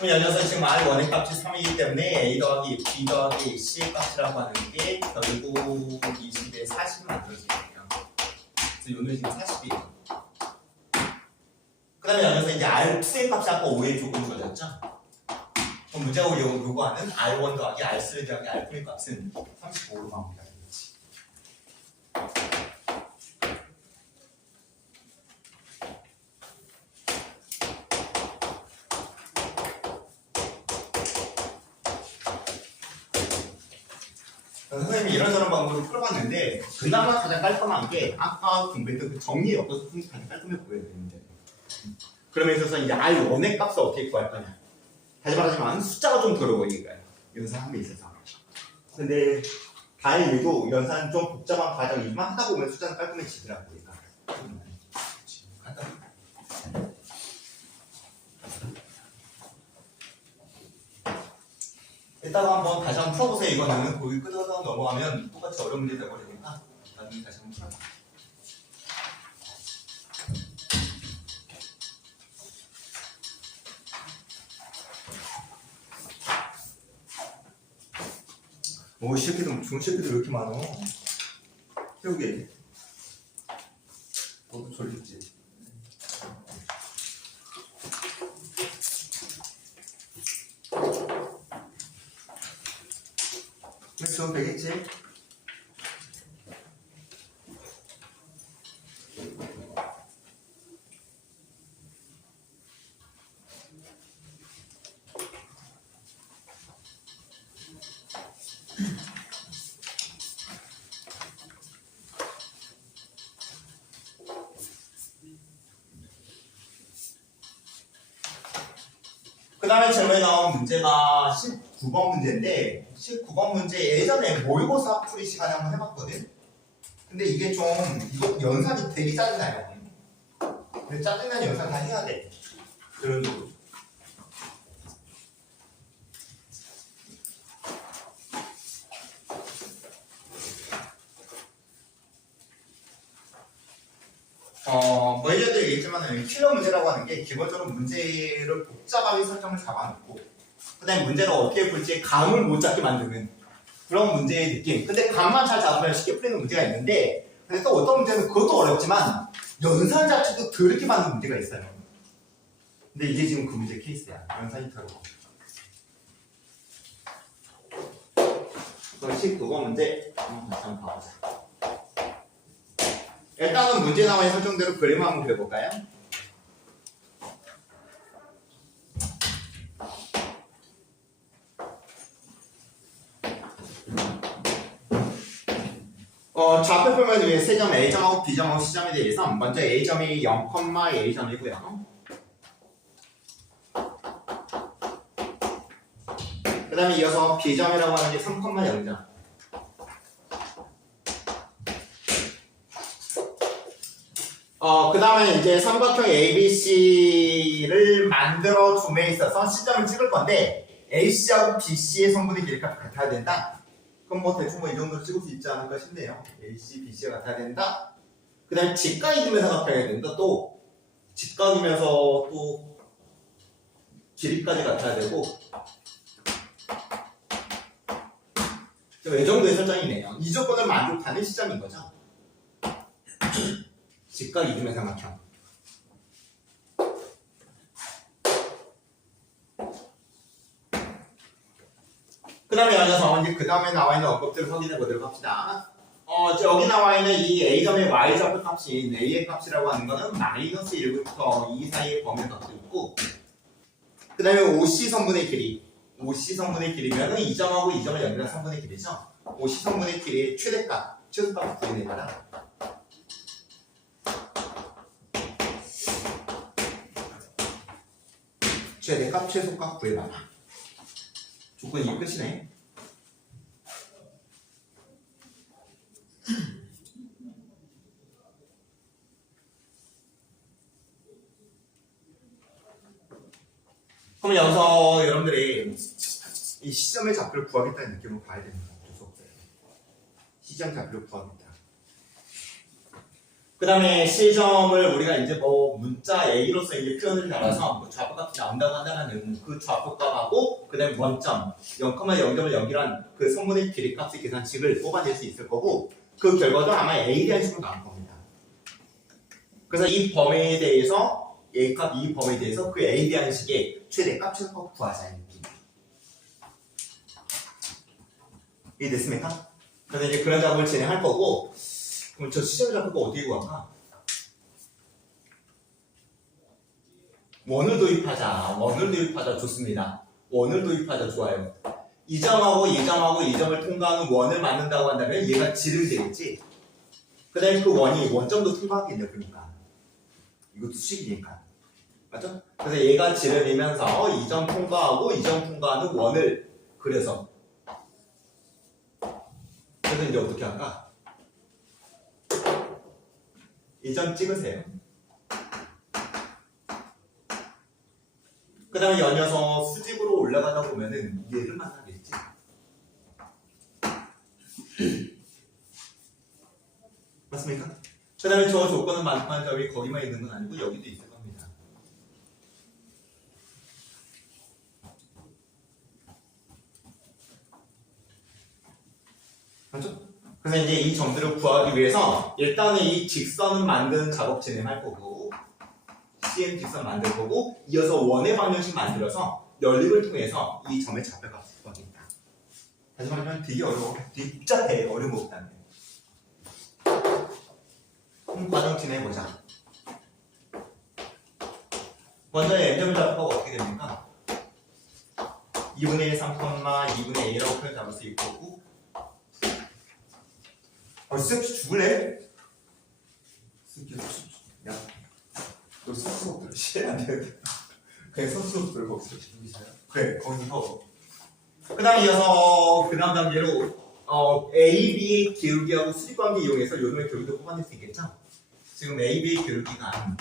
그럼 연녀선 지금 R1의 값이 3이기 때문에 A 더하기 B 더하기 C의 값이라고 하는 게 결국 20에 40을 만들어지거든요. 그래서 요는 지금 40이에요. 그 다음에 연녀선 이제 R2의 값이 아까 5에 조금 줄어졌죠? 그럼 문제가 요구하는 R1 더하기 R3 더하기 R2의 값은 35로 나옵니다. 선생님이 이런저런 방법으로 풀어봤는데 그나마 가장 깔끔한 게 아까 공부했던 그 정리 엮어서 푸는 게 가장 깔끔해 보여야 되는데 그러면 있어서 이제 R1의 값을 어떻게 구할 거냐 다시 말하지만 숫자가 좀 더러워 보이니까요 연산함에 있어서 근데 다행히도 연산은 좀 복잡한 과정이지만 하다 보면 숫자는 깔끔해지더라고요 그러니까 간단합니다. 이따가 한번 다시 한번 풀어보세요. 이거는 거기 끊어서 넘어가면 똑같이 어려운 문제 돼버리니까 나중에 다시 한번 풀어요. 오, 실기도 중실기도 왜 이렇게 많아? 태우게. 너도 졸리지? 그렇죠, 되겠지? 그 다음에 질문에 나온 문제가 19번 문제인데 19번 문제 예전에 모의고사 풀이 시간에 한번 해봤거든? 근데 이게 좀 이거 연산이 되게 짜증나요. 근데 짜증나는 연산 다 해야 돼. 그런 식으로. 뭐 예전에 얘기했지만 킬러 문제라고 하는 게 기본적으로 문제를 복잡하게 설정을 잡아놓고 그 다음에 문제를 어떻게 풀지 감을 못 잡게 만드는 그런 문제의 느낌. 근데 감만 잘 잡으면 쉽게 풀리는 문제가 있는데 근데 또 어떤 문제는 그것도 어렵지만 연산 자체도 더럽게 만든 문제가 있어요. 근데 이게 지금 그 문제 케이스야. 연산이 더러워. 그럼 19번 문제 다시 한번 봐보자. 일단은 문제 나와 있는 설정대로 그림을 한번 그려볼까요? 좌표 표면 위에 세 점 A점하고 B점하고 C점에 대해서 먼저 A점이 0,A점이고요. 그 다음에 이어서 B점이라고 하는 게 3,0점. 그 다음에 이제 삼각형 ABC를 만들어 줌에 있어서 C점을 찍을 건데 AC하고 BC의 성분의 길이가 같아야 된다. 그럼 뭐 대충 뭐 이 정도로 찍을 수 있지 않을까 싶네요. AC, BC가 같아야 된다. 그 다음에 직각이면서 삼각형이 된다. 또 직각이면서 또 길이까지 같아야 되고 이 정도의 설정이네요. 이 조건을 만족하는 시점인 거죠. 직각 이등변 삼각형. 그 다음에 이어서 이제 그 다음에 나와 있는 언급들을 확인해 보도록 합시다. 여기 나와 있는 이 A점의 Y좌표 값인 A의 값이라고 하는 거는 마이너스 1부터 2 사이의 범위 값도 있고 그 다음에 OC 선분의 길이 OC 선분의 길이면은 2점하고 2점을 연결한 선분의 길이죠. OC 선분의 길이의 최대값, 최소값을 구해내라. 최대값, 최소값 구해봐라. 조건이 끝이네. 그럼 여기서 여러분들이 이 시점의 좌표를 구하겠다는 느낌으로 봐야 됩니다. 어쩔 수 없어요. 시점 좌표를 구하겠다. 그 다음에 시점을 우리가 이제 뭐 문자 A로서 이제 표현을 달아서 뭐 좌표값이 나온다고 한다면은 그 좌표값하고 그 다음에 원점 0,0점을 연결한 그 성분의 길이값의 계산식을 뽑아낼 수 있을 거고 그 결과도 아마 A에 대한 식으로 나올 겁니다. 그래서 이 범위에 대해서 A값 이 범위에 대해서 그 A에 대한 식의 최대값 최소값 구하자는 느낌. 이해됐습니까? 그래서 이제 그런 작업을 진행할 거고 그럼 저 시점 좌표가 어떻게 구할까? 원을 도입하자 좋습니다. 원을 도입하자 좋아요. 이 점하고 이 점하고 이 점을 통과하는 원을 만든다고 한다면 얘가 지름이 되겠지. 그 다음에 그 원이 원점도 통과하겠네. 그러니까 이것도 수식이니까 맞죠? 그래서 얘가 지름이면서 이 점 통과하고 이 점 통과하는 원을 그래서 이제 어떻게 할까? 이 점 찍으세요. 그 다음에 연이어서 수직으로 올라가다 보면은 얘를 만나겠지. 맞습니까? 그 다음에 저 조건은 만족한 점이 거기만 있는 건 아니고 여기도 있을 겁니다. 맞죠? 그래서 이제 이 점들을 구하기 위해서 일단은 이 직선을 만드는 작업 진행할 거고 CM 직선 만들 거고 이어서 원의 방정식 만들어서 연립을 통해서 이 점의 좌표값을 구하겠다. 다시 말하면 되게 어려워. 되게 복잡해. 어려운 것보다는. 과정 진행해보자. 먼저 M점 좌표가 어떻게 됩니까? 2분의 1, 3, 2분의 A라고 표현 잡을 수 있고 쌤 죽을래? 야, 너 수업 들으시면 안 되는데. 그냥 수업 들고 없어. 그래, 거기서. 그 다음에 이어서, 그 다음 단계로, A, B의 기울기하고 수직관계 이용해서 요놈의 기울기도 뽑아낼 수 있겠죠? 지금 A, B의 기울기가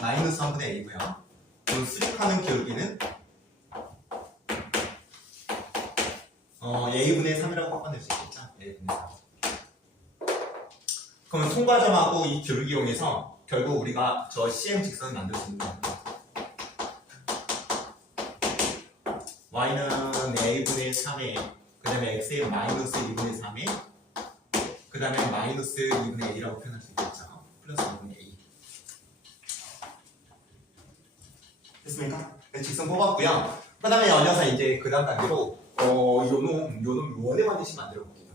마이너스 3분의 A고요. 그리고 수직하는 기울기는 A분의 3이라고 바꿔낼 수 있겠죠? A분의 3. 그러면 통과점하고 이 기울기 이용해서 결국 우리가 저 CM 직선을 만들 수 있는 겁니다. Y는 A분의 3에 그 다음에 X의 마이너스 2분의 3에 그 다음에 마이너스 2분의 A라고 표현할 수 있겠죠? 플러스 2분의 A. 됐습니까? 직선 뽑았고요. 그 다음에 연이어서 이제 그 다음 단계로 요놈 원의 반드시 만들어 볼게요.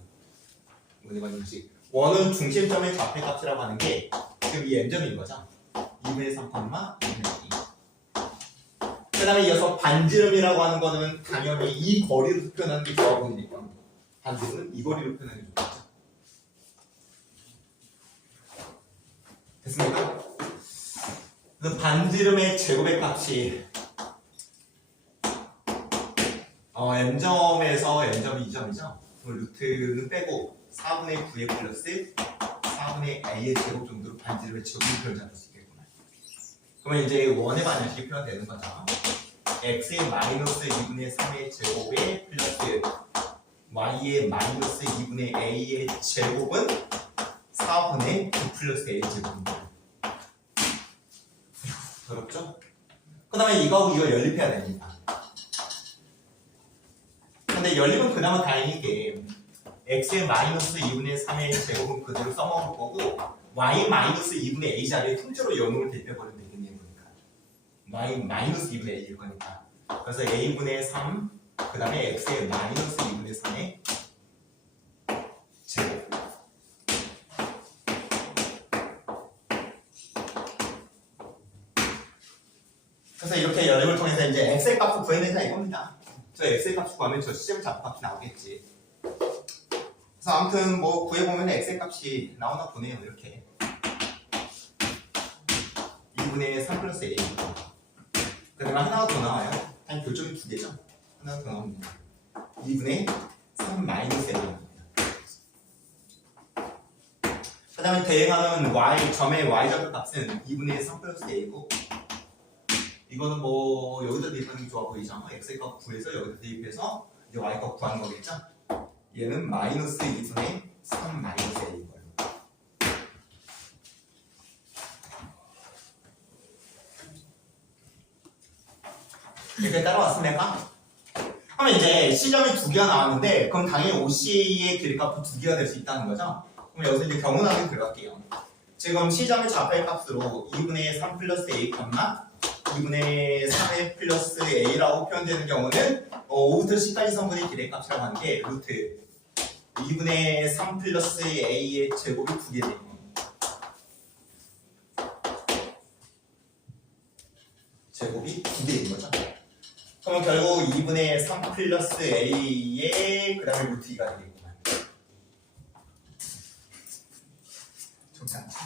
원의 반드시. 원은 중심점의 좌표값이라고 하는 게 지금 이 M점인 거죠. 2분의 3, 2분의 2. 그 다음에 이어서 반지름이라고 하는 거는 당연히 이 거리로 표현하는 게 좋아 보이니까 반지름은 이 거리로 표현하는 게 좋겠죠. 됐습니까? 그래서 반지름의 제곱의 값이 M점에서 M점이 2점이죠. 루트는 빼고 4분의 9의 플러스 4분의 A의 제곱 정도로 반지름의 제곱을 표현할 수 있겠구나. 그러면 이제 원의 반응식이 표현되는 거죠. X의 마이너스 2분의 3의 제곱에 플러스 Y의 마이너스 2분의 A의 제곱은 4분의 9 플러스 A 제곱입니다. 어렵죠? 그 다음에 이거하고 이거 연립해야 됩니다. 근데 연립은 그나마 다행인 게 x의 마이너스 2분의 3의 제곱은 그대로 써먹을 거고 y 마이너스 2분의 a 자리에 통째로 연놈을 대입해버리면 되겠네요. 그러니까 y 마이너스 2분의 a일 거니까 그래서 a분의 3 그 다음에 x의 마이너스 2분의 3의 제곱 그래서 이렇게 연립을 통해서 이제 x의 값을 구해내자 이겁니다. 저 x의 값을 구하면 저 시점 좌표값이 나오겠지. 그래서 아무튼 뭐 구해보면 x의 값이 나오나 보네요. 이렇게 2분의 3 플러스 a 그 다음에 하나가 더 나와요. 한 교점이 2개죠. 하나가 더 나옵니다. 2분의 3 마이너스 a입니다. 그 다음에 대응하는 y 점의 y좌표 값은 2분의 3 플러스 a고 이거는 뭐 여기다 대입하는 게 좋아 보이죠? x의 값 구해서 여기다 대입해서 이제 y 값 구하는 거겠죠? 얘는 마이너스 2분의 3 마이너스 a인 거예요. 이렇게 따라왔습니까? 그러면 이제 C점이 두 개가 나왔는데 그럼 당연히 OC의 길이값도 두 개가 될 수 있다는 거죠. 그럼 여기서 이제 경운하게 들어갈게요. 지금 C점의 좌표의 값으로 2분의 3 플러스 A, 2분의 3의 플러스 A라고 표현되는 경우는 5부터 C까지 성분의 길이의 값이라고 하는 게 루트 2분의 3 플러스 A의 제곱이 두 개 되는 겁니다. 제곱이 두 개인 거죠. 그러면 결국 2분의 3 플러스 A의 그 다음에 루트 2가 되겠구만. 좋지 않죠?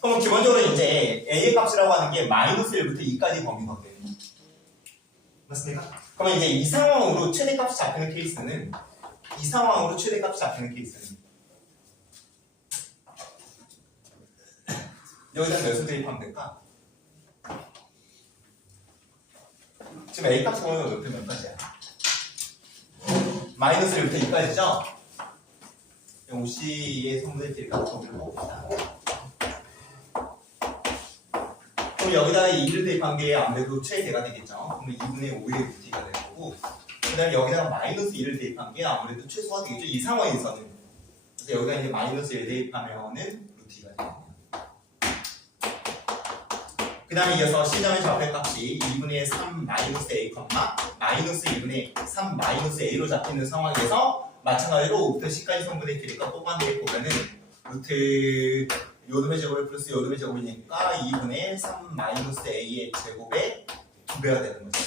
그럼 기본적으로 이제 A의 값이라고 하는 게 마이너스 1부터 2까지 범위거든요. 맞습니까? 그러면 이제 이 상황으로 최대값이 잡히는 케이스는 여기다 몇을 대입하면 될까? 지금 A 값이 보면 높이 몇 가지야? 마이너스 1부터 2까지죠? OC의 성분의 길이가 적을 봅시다. 그럼 여기다가 2를 대입한 게 아무래도 최대가 되겠죠? 그러면 2분의 5의 루트가 될 거고, 그 다음에 여기다가 마이너스 1을 대입한 게 아무래도 최소가 되겠죠? 이 상황에서는. 그래서 여기다 이제 마이너스 1 대입하면은 루트가 되겠네요. 그 다음에 이어서 C점의 좌표 값이 2분의 3 마이너스 A, 마이너스 2분의 3 마이너스 A로 잡히는 상황에서 마찬가지로 5부터 C까지 성분의 길이가 뽑아내게 보면은 루트 요놈의 제곱을 플러스 요놈의 제곱이니까 2분의 3 마이너스 A의 제곱의 2배가 되는 거죠.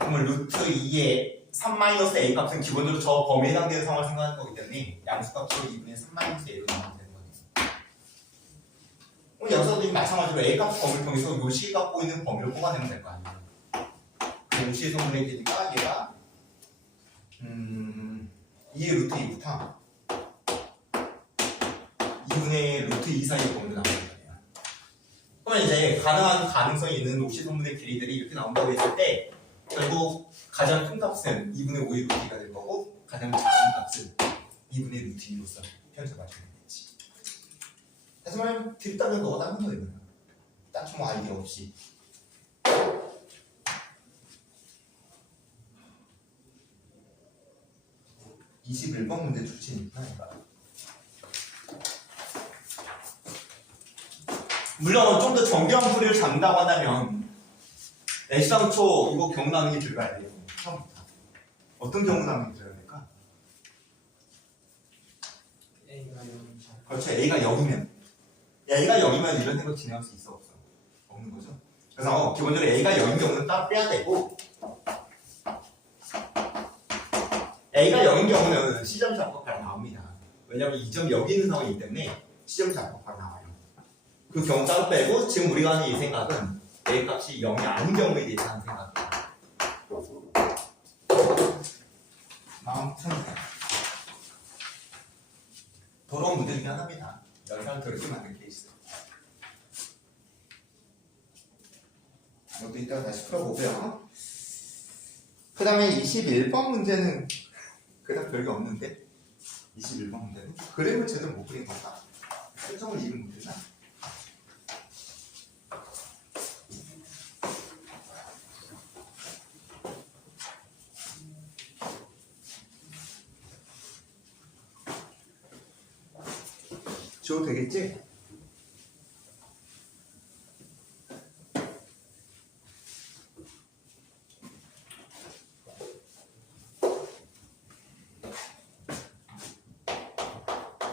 그러면 루트 2의 3 마이너스 A 값은 기본적으로 저 범위에 해당되는 상황을 생각하는 거기 때문에 양수값으로 2분의 3 마이너스 A로 나오면 되는 거예요. 그럼 여기서도 마찬가지로 A 값 범위를 통해서 요 C가 갖고 있는 범위를 뽑아내면 될 거 아니에요. 요 C의 성분의 길이가 얘가 2의 루트 2부터 2분의 루트 2 사이의 범위로 나오는 거예요. 그러면 이제 가능한 가능성이 있는 옥시 성분의 길이들이 이렇게 나온다고 했을 때 결국 가장 큰 값은 2분의 5의 루트 2가 될 거고 가장 작은 값은 2분의 루트 2로서 편차가 되겠지. 다시 말하면 뒷담을 넣어다는 거예요. 딱히 뭐 아이디어 없이. 21번 문제 출제니까 물론 좀 더 정교한 풀이를 잡는다고 한다면 애시당초 이거 경우나는 게 들어가야 돼요. 처음부터 어떤 경우나는 게 들어가야 될까? A가 0이죠. 그렇죠. A가 0이면 A가 0이면 이런 생각 진행할 수 있어 없어? 없는 거죠. 그래서 기본적으로 A가 0인 경우는 딱 빼야 되고 A가 0인 경우는 C점 잡고 바로 나옵니다. 왜냐하면 2점 여기 있는 상황이기 때문에 C점 잡고 바로 나와요. 그 경우 따로 빼고 지금 우리가 하는 이 생각은 A 값이 0이 아닌 경우에 대해서 하는 생각이에요. 아무튼 더러운 문제 중에 하나입니다. 영상을 더럽게 만든 케이스. 이것도 이따가 다시 풀어보고요. 그 다음에 21번 문제는 그닥 별게 없는데 21번 문제는 그림을 제대로 못 그린 건가? 설정을 이름 못했나? 줘도 되겠지?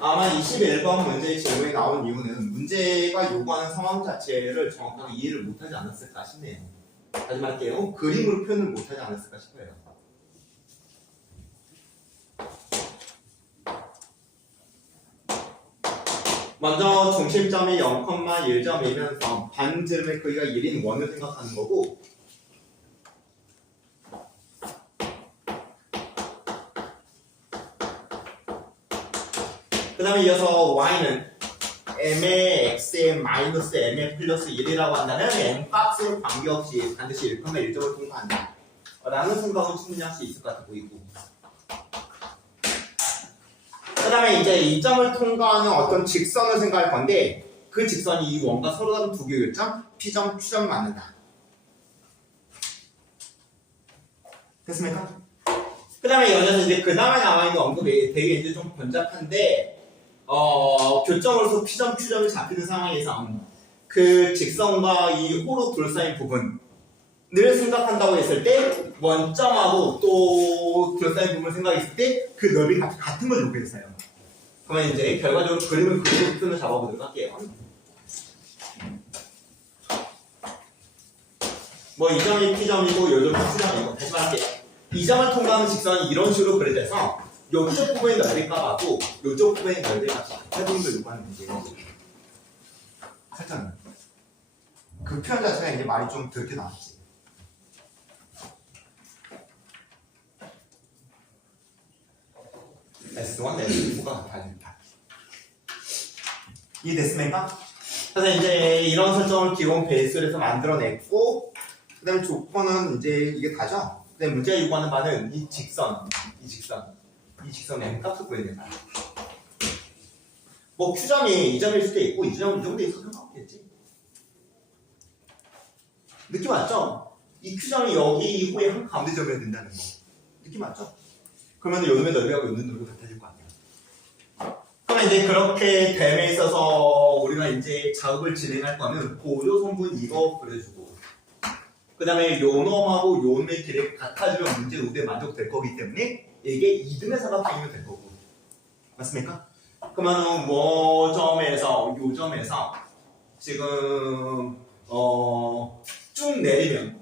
아마 21번 문제의 질문이 나온 이유는 문제가 요구하는 상황 자체를 정확하게 이해를 못하지 않았을까 싶네요. 다시 말할게요. 그림으로 표현을 못하지 않았을까 싶어요. 먼저 중심점이 0,1점이면서 반지름의 크기가 1인 원을 생각하는 거고 그 다음에 이어서 y는 m의 x의 마이너스 m의 플러스 1이라고 한다면 m 값에 관계없이 반드시 1,1점을 통과한다 라는 생각은 충분히 할 수 있을 것 같아 보이고 그 다음에 이제 이 점을 통과하는 어떤 직선을 생각할 건데 그 직선이 이 원과 서로 다른 두 개의 요점 P점, Q점을 만든다. 됐습니까? 그 다음에 여기서 이제 그 다음에 나와있는 언급이 되게 이제 좀 번잡한데, 교점으로서 P점, Q점이 잡히는 상황에서 그 직선과 이 호로 둘러싸인 부분을 생각한다고 했을 때, 원점하고 또 둘러싸인 부분을 생각했을 때 그 넓이 같은 걸 요구했어요. 그러면 이제 결과적으로 그림을 그리고 표현을 잡아보도록 할게요. 뭐 이 점이 P점이고 이 점이 Q점이고 다시 말할게요. 이 점을 통과하는 직선이 이런 식으로 그려져서 이쪽 부분의 넓이 값하고 이쪽 부분의 넓이 값이 같은 걸 요구하는 문제예요. 살짝 그 표현 자체가 이제 말이 좀 그렇게 나왔지. S1, S2가 같아진다. 이해됐습니까? 그래서 이제 이런 설정을 기본 베이스로 해서 만들어냈고, 그 다음에 조건은 이제 이게 다죠? 그 다음에 문제가 요구하는 바는 이 직선 M 값을 구해야 된다. 뭐 Q점이 이 점일 수도 있고, 이 점이 이 정도에 있어도 상관없겠지. 느낌 왔죠? 이 Q점이 여기 이 호의 한 가운데 점이어야 된다는 거. 느낌 왔죠? 그러면 요놈의 넓이하고 요놈의 넓이 같아질 거 아니야. 그러면 이제 그렇게 됨에 있어서 우리가 이제 작업을 진행할 거는 보조성분 이거 그려주고, 그 다음에 요놈하고 요놈의 길이 같아지면 문제 의도에 만족될 거기 때문에 이게 2등의 사각형이면 될 거고. 맞습니까? 그러면은 뭐 점에서 요 점에서 지금 쭉 내리면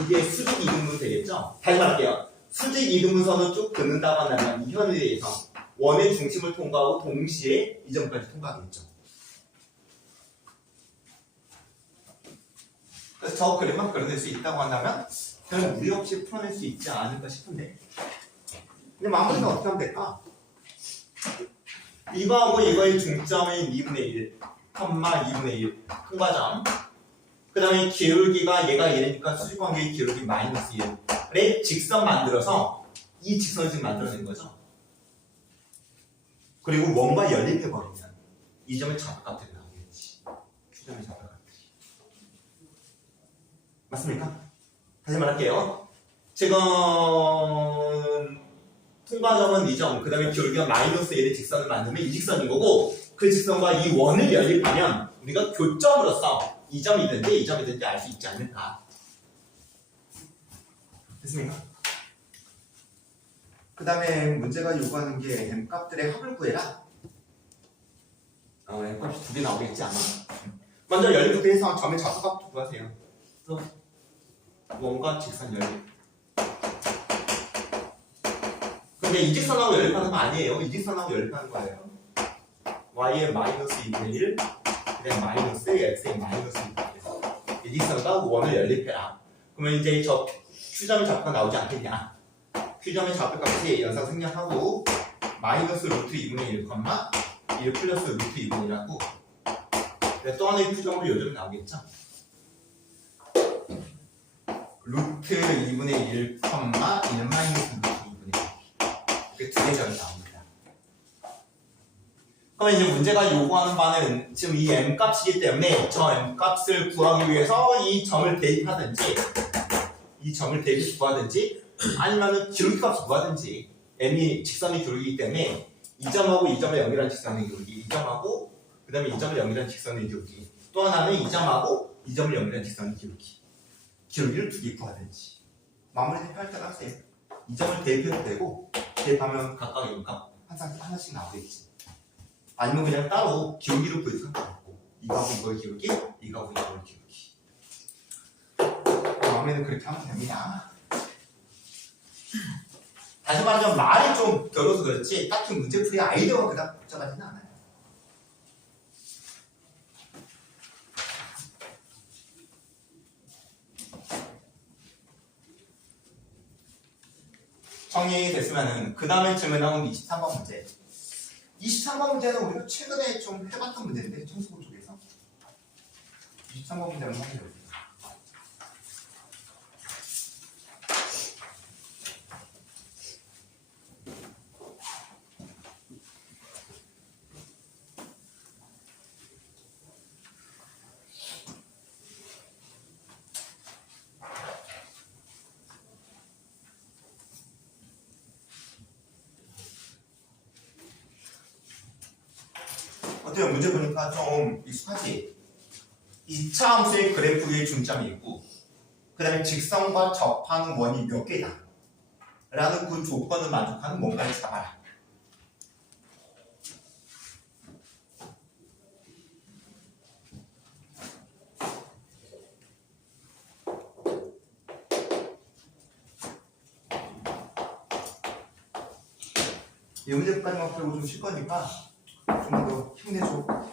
이게 수직 이등분 되겠죠? 다시 말할게요. 수직 이등분선을 쭉 긋는다고 한다면 이 현에 대해서 원의 중심을 통과하고 동시에 이 점까지 통과하겠죠. 그래서 저 그림만 그려낼 수 있다고 한다면 그냥 무리 없이 풀어낼 수 있지 않을까 싶은데, 근데 마무리는 어떻게 하면 될까? 이거하고 이거의 중점인 2분의 1, 2분의 1 통과점, 그 다음에 기울기가 얘가 1이니까 수직관계의 기울기 마이너스 1의 직선 만들어서 이 직선을 지금 만들어낸 거죠. 그리고 뭔가 연립해버리면 이 점의 좌표값들이 나오겠지. Q점의 좌표값들이. 맞습니까? 다시 말할게요. 지금 통과점은 이 점, 그 다음에 기울기가 마이너스 1의 직선을 만들면 이 직선인 거고, 그 직선과 이 원을 연립하면 우리가 교점으로서 이 점이든지 이 점이든지 알 수 있지 않을까. 됐습니까? 그 다음에 문제가 요구하는 게 M값들의 합을 구해라. M값이 두 개 나오겠지 아마. 먼저 연립부터 해서 점의 좌표값부터 구하세요. 그래서 원과 직선 연립. 근데 이 직선하고 연립하는 거 아니에요. 이 직선하고 연립하는 거예요. Y의 마이너스 2분의 1, 그다음 마이너스 X의 마이너스 2분의 1. 이 직선과 원을 연립해라. 그러면 이제 저 Q점의 좌표가 나오지 않겠냐. Q점의 좌표값이 연상 생략하고 마이너스 루트 2분의 1, 1 플러스 루트 2분의 1하고 또 하나의 Q점으로 요점이 나오겠죠. 루트 2분의 1, 1 마이너스 루트 2분의 1. 이렇게 두 개 점이 나옵니다. 그러면 이제 문제가 요구하는 바는 지금 이 M값이기 때문에 저 M값을 구하기 위해서 이 점을 대입하든지 아니면은 기울기 값을 구하든지, M이 직선이 기울기이기 때문에 이 점하고 이 점을 연결한 직선의 기울기, 이 점하고 그 다음에 이 점을 연결한 직선의 기울기, 또 하나는 이 점하고 이 점을 연결한 직선의 기울기를 두 개 구하든지. 마무리 대표할 때가 하세요. 이 점을 대입해도 되고, 대입하면 각각 M값 하나씩 나오겠지. 아니면 그냥 따로 기울기를 구해도 상관없고, 이거하고 이거의 기울기, 이거하고 이거의 기울기. 다음에는 그렇게 하면 됩니다. 다시 말하자면 말이 좀 들어서 그렇지 딱히 문제풀이 아이디어가 그닥 복잡하지는 않아요. 정리됐으면은 그 다음에 질문 나온 23번 문제. 23번 문제는 우리가 최근에 좀 해봤던 문제인데 청소부 쪽에서 23번 문제는 확인해볼게요. 어때요? 문제 보니까 좀 익숙하지? 2차 함수의 그래프 위에 중점이 있고 그 다음에 직선과 접하는 원이 몇 개다 라는 그 조건을 만족하는 뭔가를 잡아라. 이 문제까지만 풀고 좀 쉴 거니까 좀 더 힘내줘.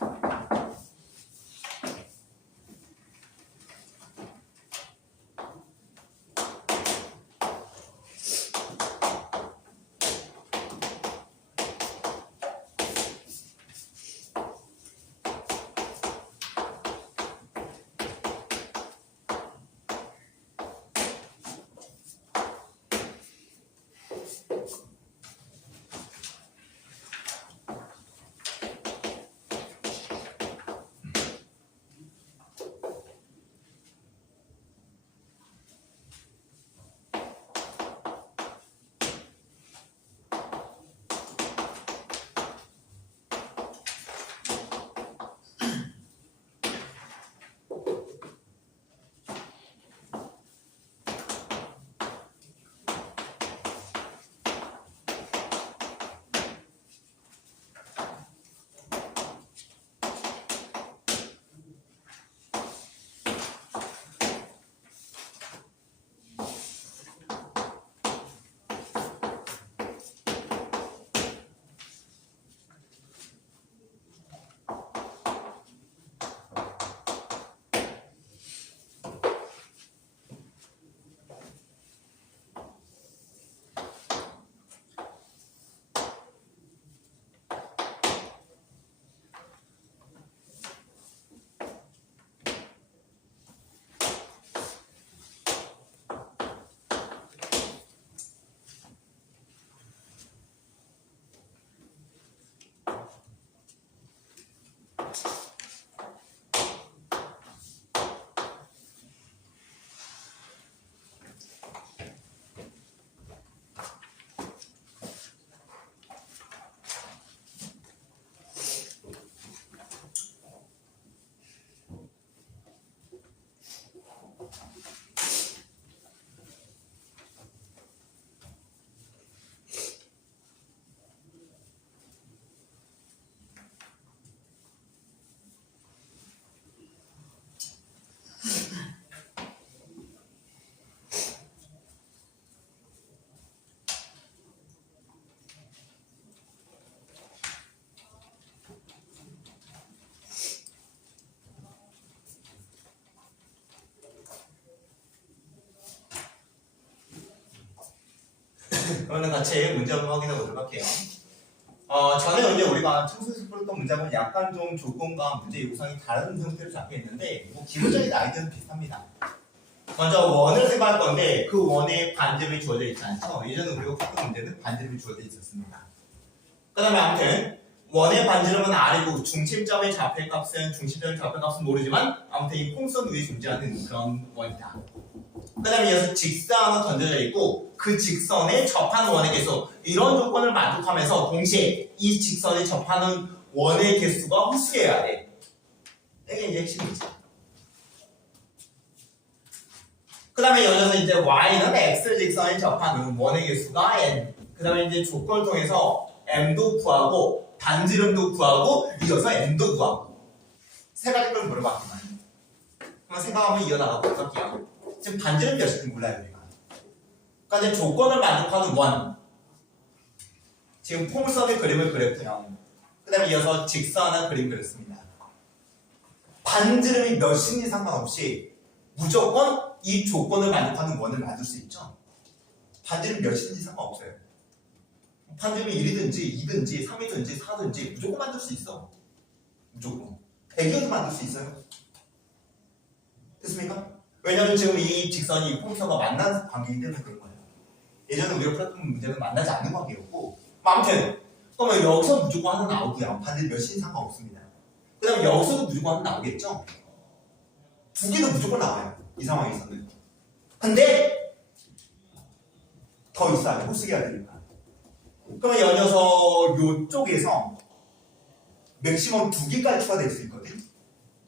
그러면 같이 문제 한번 확인해 보도록 할게요. 전에 이제 우리가 청소에서 풀었던 문제하고는 약간 좀 조건과 문제 요구사항이 다른 형태로 잡혀 있는데 뭐 기본적인 아이디어는 비슷합니다. 먼저 원을 생각할 건데 그 원에 반지름이 주어져 있지 않죠? 예전에 우리가 풀었던 문제는 반지름이 주어져 있었습니다. 그 다음에 아무튼 원의 반지름은 R이고 중심점의 좌표값은 모르지만 아무튼 이 풍선 위에 존재하는 그런 원이다. 그 다음에 이어서 직선은 던져져 있고 그 직선에 접하는 원의 개수 이런 조건을 만족하면서 동시에 이 직선에 접하는 원의 개수가 홀수여야 돼. 이게 이제 핵심이지. 그 다음에 이어서 이제 y는 x 직선에 접하는 원의 개수가 n. 그 다음에 이제 조건을 통해서 m도 구하고 반지름도 구하고 이어서 n도 구하고 세 가지 걸 물어봤구만. 한번 생각하면 이어나가도록 할게요. 지금 반지름 몇인지 몰라요 우리가. 그러니까 이제 조건을 만족하는 원. 지금 포물선의 그림을 그렸고요. 그 다음에 이어서 직선의 그림 그렸습니다. 반지름이 몇인지 상관없이 무조건 이 조건을 만족하는 원을 만들 수 있죠. 반지름 몇인지 상관없어요. 반지름이 1이든지 2든지 3이든지 4든지 무조건 만들 수 있어. 무조건. 100이어도 만들 수 있어요. 됐습니까? 왜냐면 지금 이 직선이 이 포물선과 만난 관계이기 때문에 그런 거예요. 예전에 우리가 풀었던 문제는 만나지 않는 관계였고 아무튼 그러면 여기서 무조건 하나 나오고요. 반지름 몇인지 상관없습니다. 그 다음에 여기서도 무조건 하나 나오겠죠? 두 개도 무조건 나와요. 이 상황에서는. 근데 더 있어요. 홀수기 해야 되니까. 그러면 이 녀석 요쪽에서 맥시멈 2개까지 추가될 수 있거든.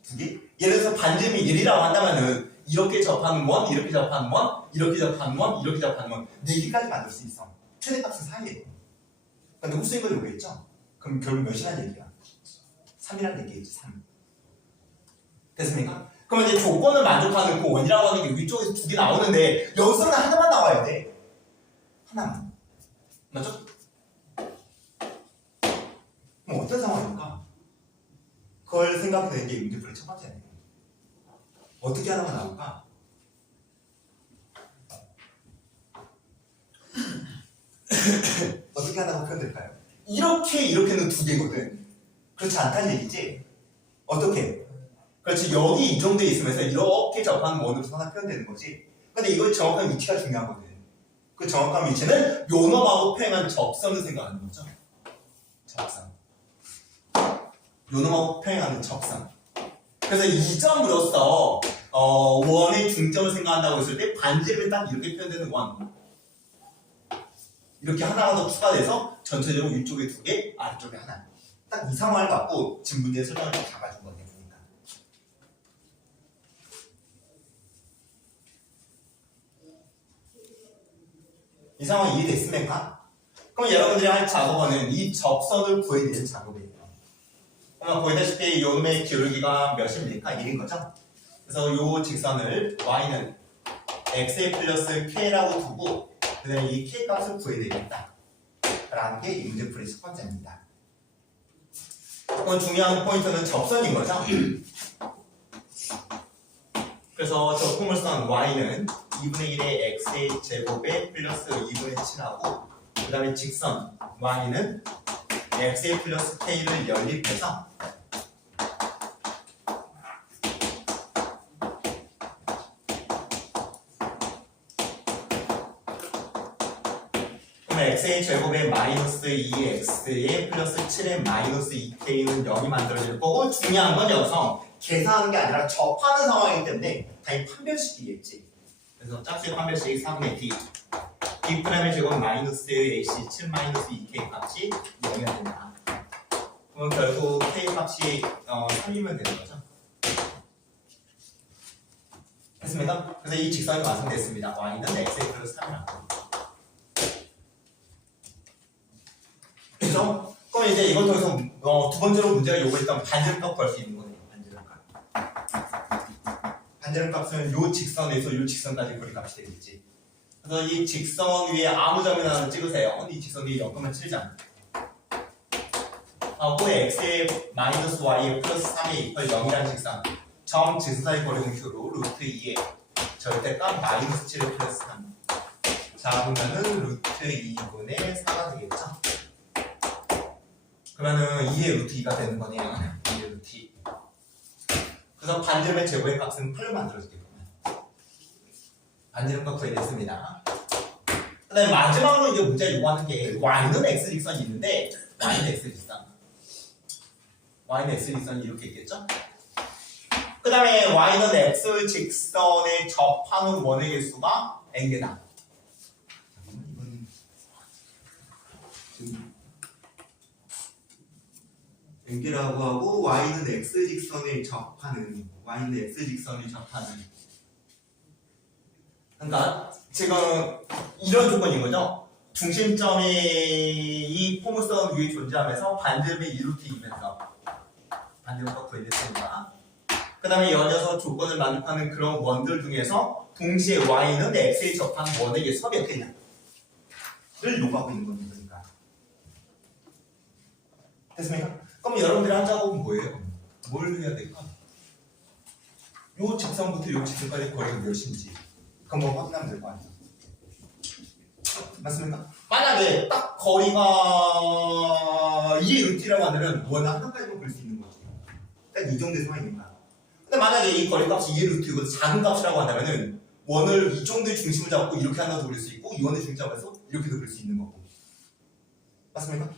2개? 예를 들어서 반지름이 1이라고 한다면은 이렇게 접하는 원, 이렇게 접하는 원, 이렇게 접하는 원, 이렇게 접하는 원 4개까지 만들 수 있어. 최대값은 4예요. 근데 홀수인 걸 요구했죠? 그럼 결국 몇이라는 얘기야? 3이라는 얘기겠지. 3. 됐습니까? 그러면 이제 조건을 만족하는 그 원이라고 하는 게 위쪽에서 2개 나오는데 여기서는 하나만 나와야 돼. 하나만. 맞죠? 그럼 어떤 상황일까? 그걸 생각하는 게 문제풀이 첫 번째네요. 어떻게 하나만 나올까? 어떻게 하나가 표현될까요? 이렇게는 2개거든. 그렇지 않다는 얘기지? 어떻게? 그렇지, 여기 이 정도에 있으면서 이렇게 접하는 원으로서 하나 표현되는 거지. 근데 이걸 정확한 위치가 중요하거든. 그 정확한 위치는 요놈하고 평행한 적선을 생각하는 거죠. 적선. 요놈하고 평행하는 적선. 그래서 이 점으로서 원의 중점을 생각한다고 했을 때 반지름이 딱 이렇게 표현되는 원. 이렇게 하나가 더 추가돼서 전체적으로 위쪽에 2개, 아래쪽에 하나. 딱 이 상황을 갖고 지금 문제의 설명을 다 잡아준 거네요. 그러니까. 이 상황 이해됐습니까? 그럼 여러분들이 할 작업은 이 접선을 구해내는 작업이에요. 그러면 보이다시피 요놈의 기울기가 몇입니까? 1인 거죠? 그래서 요 직선을 y는 x에 플러스 k라고 두고 그 다음에 이 k 값을 구해내겠다 라는 게 이 문제풀이 첫 번째입니다. 그럼 중요한 포인트는 접선인 거죠? 그래서 적분물선 y는 2분의 1의 x의 제곱에 플러스 2분의 7하고 그 다음에 직선 y는 x의 플러스 k를 연립해서 그러면 x의 제곱에 마이너스 2x에 플러스 7에 마이너스 2k는 0이 만들어질 거고 중요한 건 여기서 계산하는 게 아니라 접하는 상황이기 때문에 당연히 판별식이겠지. 그래서 짝수의 판별식이 3분의 d B'의 제곱 마이너스 AC 7 마이너스 2K 값이 0이 된다. 그럼 결국 K 값이 3이면 되는 거죠. 됐습니까? 그래서 이 직선이 완성됐습니다. Y는 X의 플러스 3이라고. 그렇죠? 그럼 이제 이걸 통해서 두 번째로 문제가 요구했던 반지름값 구할 수 있는 거네요. 반지름값은 요 직선에서 요 직선까지 거리값이 되겠지. 그래서 이 직선 위에 아무 점이나 하나 찍으세요. 이 직선 위에 0,7점. 그 x의 마이너스 y의 플러스 3이 이퀄 0이라는 직선. 점 직선사의 거리는 Q로 루트 2의 절대값 마이너스 7의 플러스 3. 잡으면은 루트 2분의 4가 되겠죠. 그러면은 2의 루트 2가 되는 거네요. 2의 루트 2. 그래서 반지름의 제곱의 값은 8로 만들어지겠군요. 반지름값 구해냈습니다. 그 다음에 마지막으로 이제 문제가 요구하는 게 y는 x 직선이 있는데 y는 x 직선. y는 x 직선이 이렇게 있겠죠? 그 다음에 y는 x 직선에 접하는 원의 개수가 n개다. 이건 지금 n개라고 하고 y는 x 직선에 접하는 그러니까 지금 이런 조건인 거죠. 중심점이 이 포물선 위에 존재하면서 반지름이 2루트이면서 반지름값 구해냈습니다. 그 다음에 연이어서 조건을 만족하는 그런 원들 중에서 동시에 y는 x에 접하는 원의 개수가 몇 개냐를 요구하고 있는 겁니다. 그러니까. 됐습니까? 그럼 여러분들이 한 작업은 뭐예요? 뭘 해야 될까? 요 직선부터 요 직선까지 거리가 몇인지 그럼 확인하면 될 거 아니에요? 맞습니까? 만약에 딱 거리가 2의 루트라고 하면 원 하나까지만 그릴 수 있는 거지. 딱 이 정도의 상황이니까. 근데 만약에 이 거리값이 2의 루트이고 작은 값이라고 한다면은 원을 이 정도의 중심을 잡고 이렇게 하나 그릴 수 있고 이 원의 중심 잡아서 이렇게도 그릴 수 있는 거고. 맞습니까?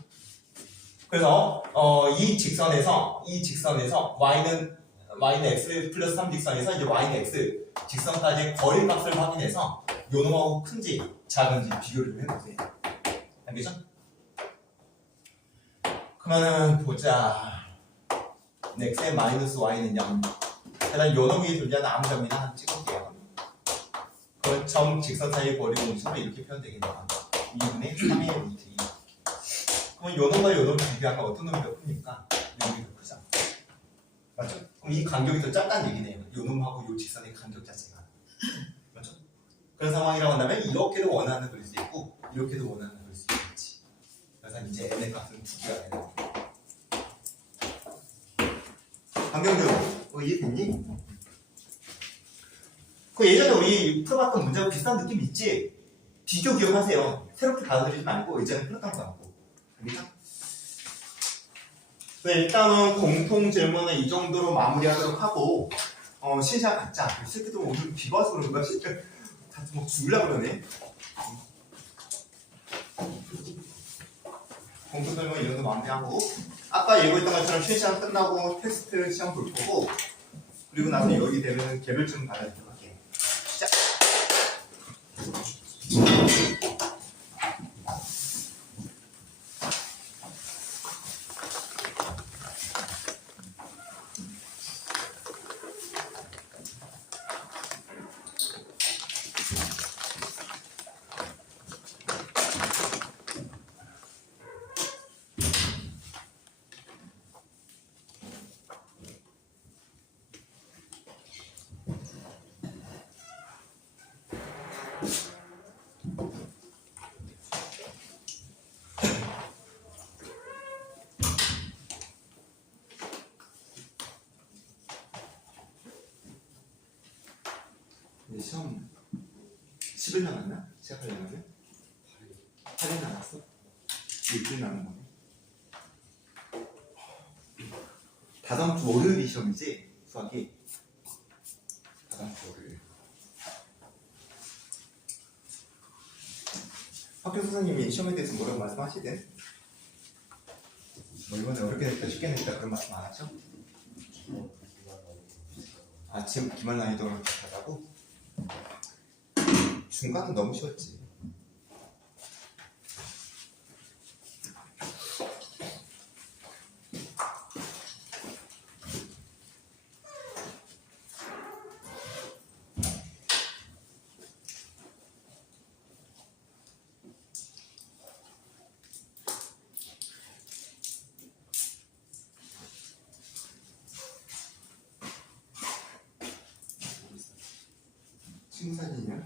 그래서 이 직선에서 y는 x 플러스 3 직선에서 이제 y는 x 직선까지의 거리값을 확인해서 요놈하고 큰지 작은지 비교를 좀 해보세요. 알겠죠? 그러면은 보자. x의 마이너스 y는 0. 일단 요 놈이 존재하는 아무 점이나 하나 찍을게요. 그 점 직선 사이의 거리 공식으로 이렇게 표현되겠네요. 2분의 3의 루트 2. 그럼 요 놈과 요 놈을 비교하면 어떤 놈이 더 크니까 요 놈이 더 크죠. 맞죠? 그럼 이 간격이 더 작다는 얘기네요. 요 놈하고 요 직선의 간격 자체가. 맞죠? 그런 상황이라고 한다면 이렇게도 원하는 그릴 수 있고 이렇게도 원하는 그릴 수 있겠지. 그래서 이제 n의 값은 두 개가 되는 거예요. 강경준, 이해됐니? 그 예전에 우리 풀어봤던 문제하고 비슷한 느낌 있지? 비교 기억하세요. 새롭게 받아들이지 말고 예전에 풀었던 거 같고. 알겠죠? 네, 일단은 공통 질문은 이 정도로 마무리하도록 하고 시작 갖자. 이 새끼들 오늘 비가 와서 그런 거야? 다들 뭐 죽으려고 그러네. 공통 질문 이 정도 마무리하고 아까 예고했던 것처럼 실시간 끝나고 테스트 시험 볼 거고 그리고 나서 여기 되면 개별증 받아들도록 할게요. 시작! 시험 10일 남았나? 시작하려면? 8일 남았어? 일주일 남은 거네. 다다음 주 월요일이 시험이지? 수학이? 다다음 주 월요일. 학교 선생님이 시험에 대해서 뭐라고 말씀하시대? 뭐 이번에 어렵게 냈다 쉽게 냈다 그런 말씀 안 하죠? 아침 기말 난이도랑 비슷하다고? 중간은 너무 쉬웠지. 친구 사진이야?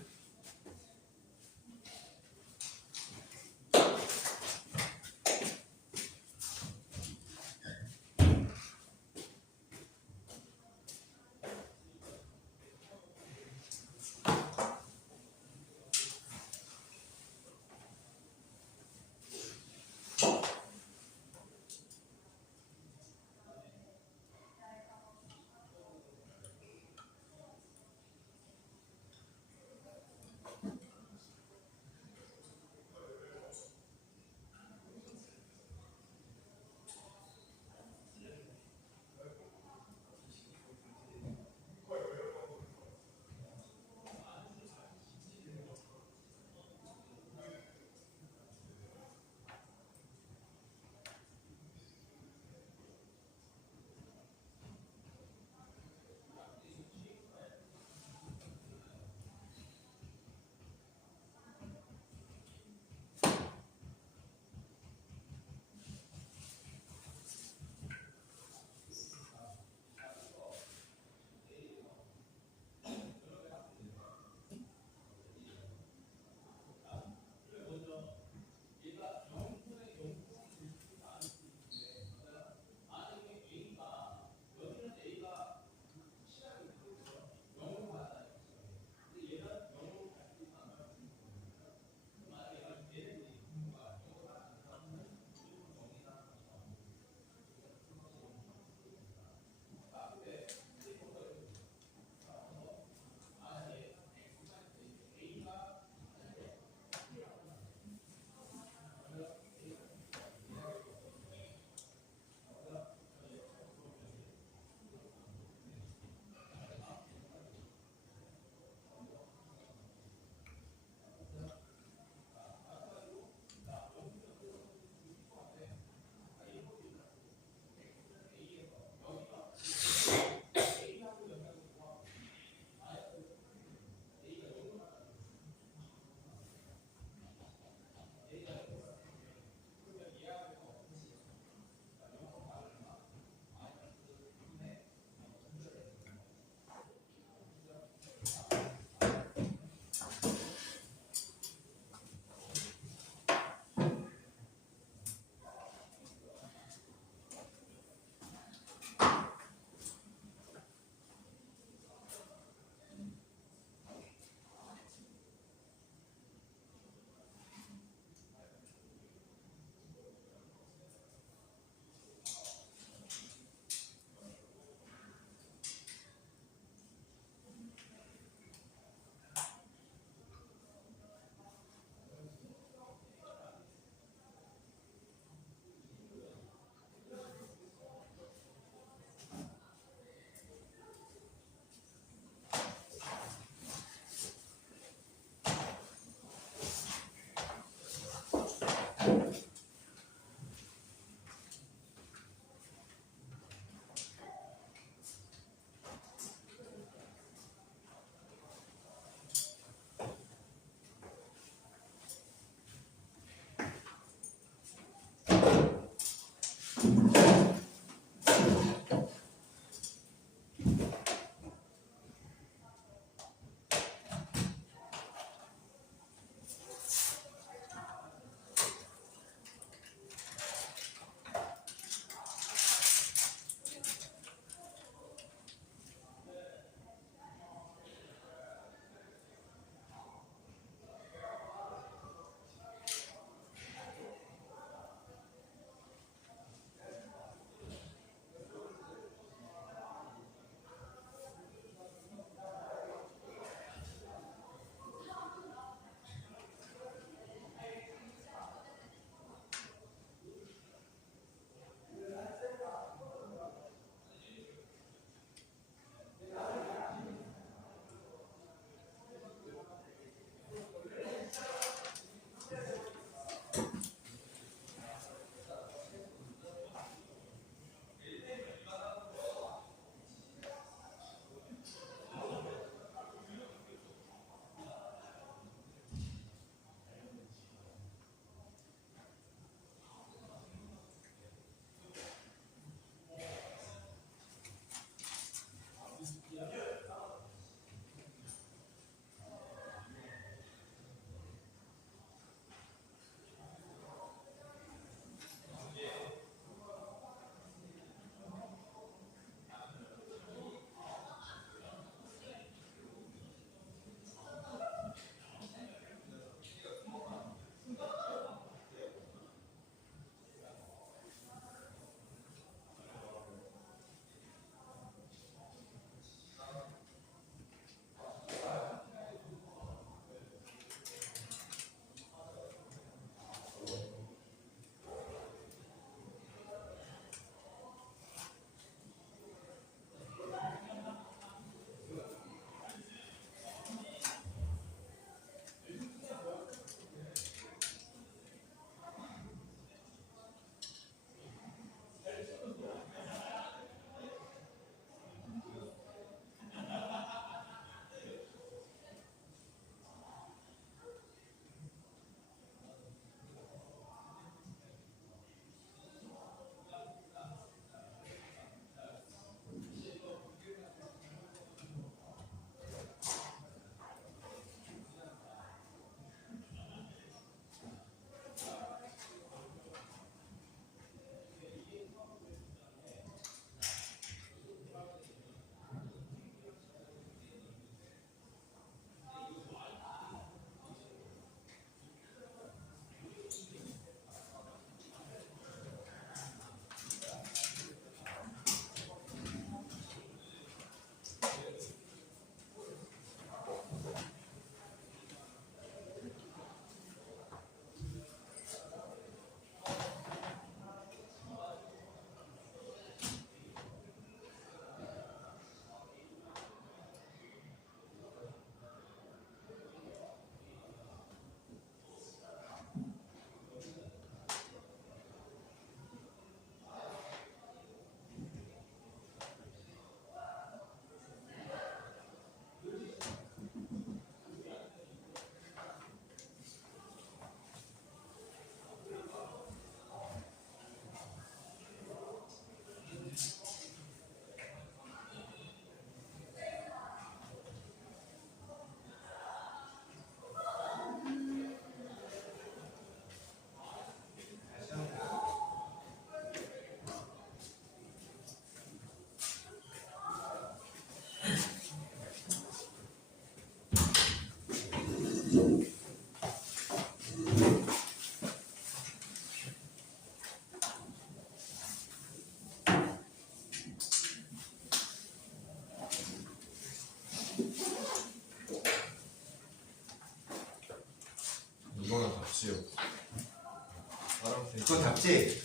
그거 답지?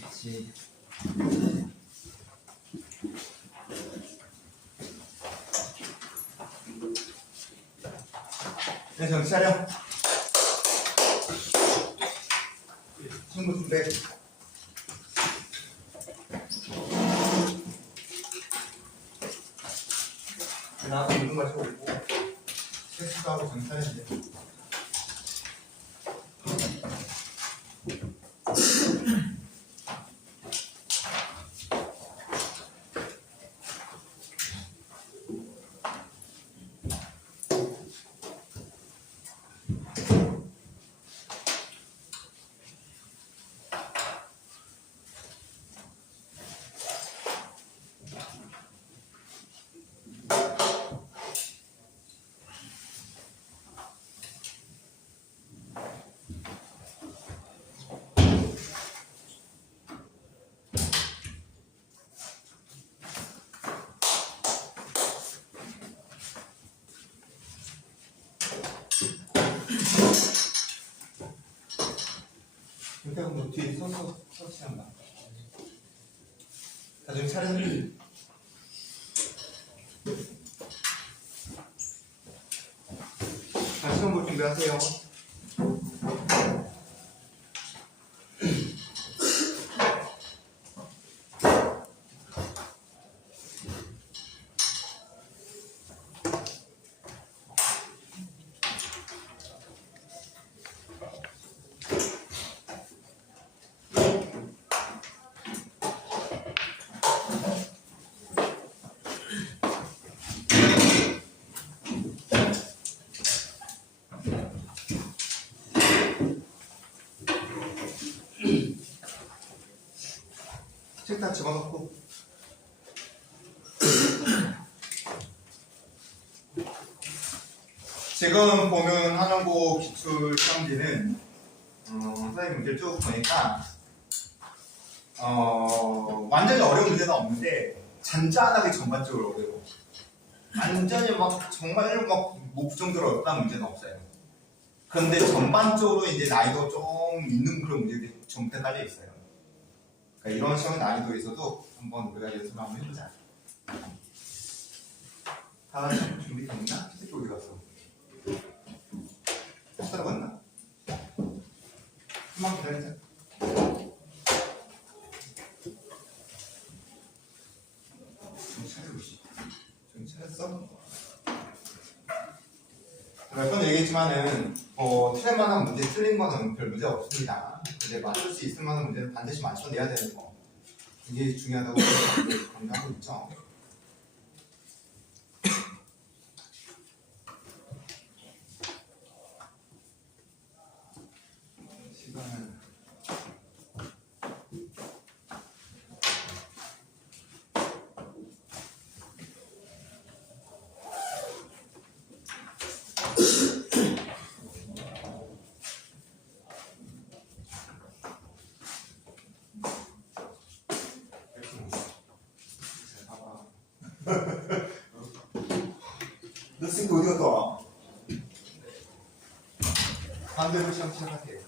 답지. 네, 정신 차려. 친구 준비. 나도 물좀 마시고 오고 세수도 하고 정신 차려야 돼. 그러니까 뭐 뒤에 서서 한다. 나중에 차례는 자, 시험 볼 준비하세요. 책 다 집어넣고 지금 보면 한원고 기출 시험지는 선생님 문제를 쭉 보니까 완전히 어려운 문제는 없는데 잔잔하게 전반적으로 어려워. 완전히 막 정말로 막 목 정도로 어렵다는 문제는 없어요. 그런데 전반적으로 이제 난이도 좀 있는 그런 문제들이 전부 다 깔려 있어요. 그러니까 이런 시험 난이도에서도 한번 우리가 연습을 한번 해보자. 다음 시험 준비됐나? 새끼 어디 갔어? 찾아갔나? 한번 기다리자. 좀 찾았어? 몇 번 얘기했지만은 틀릴 만한 문제 틀린 거는 별 문제 없습니다. 근데 맞출 수 있을 만한 문제는 반드시 맞춰내야 되는 거. 이게 중요하다고 강조하고 있죠. 시간을 너 새끼 어디 갔다 와? 반대로 시험 시작하세요.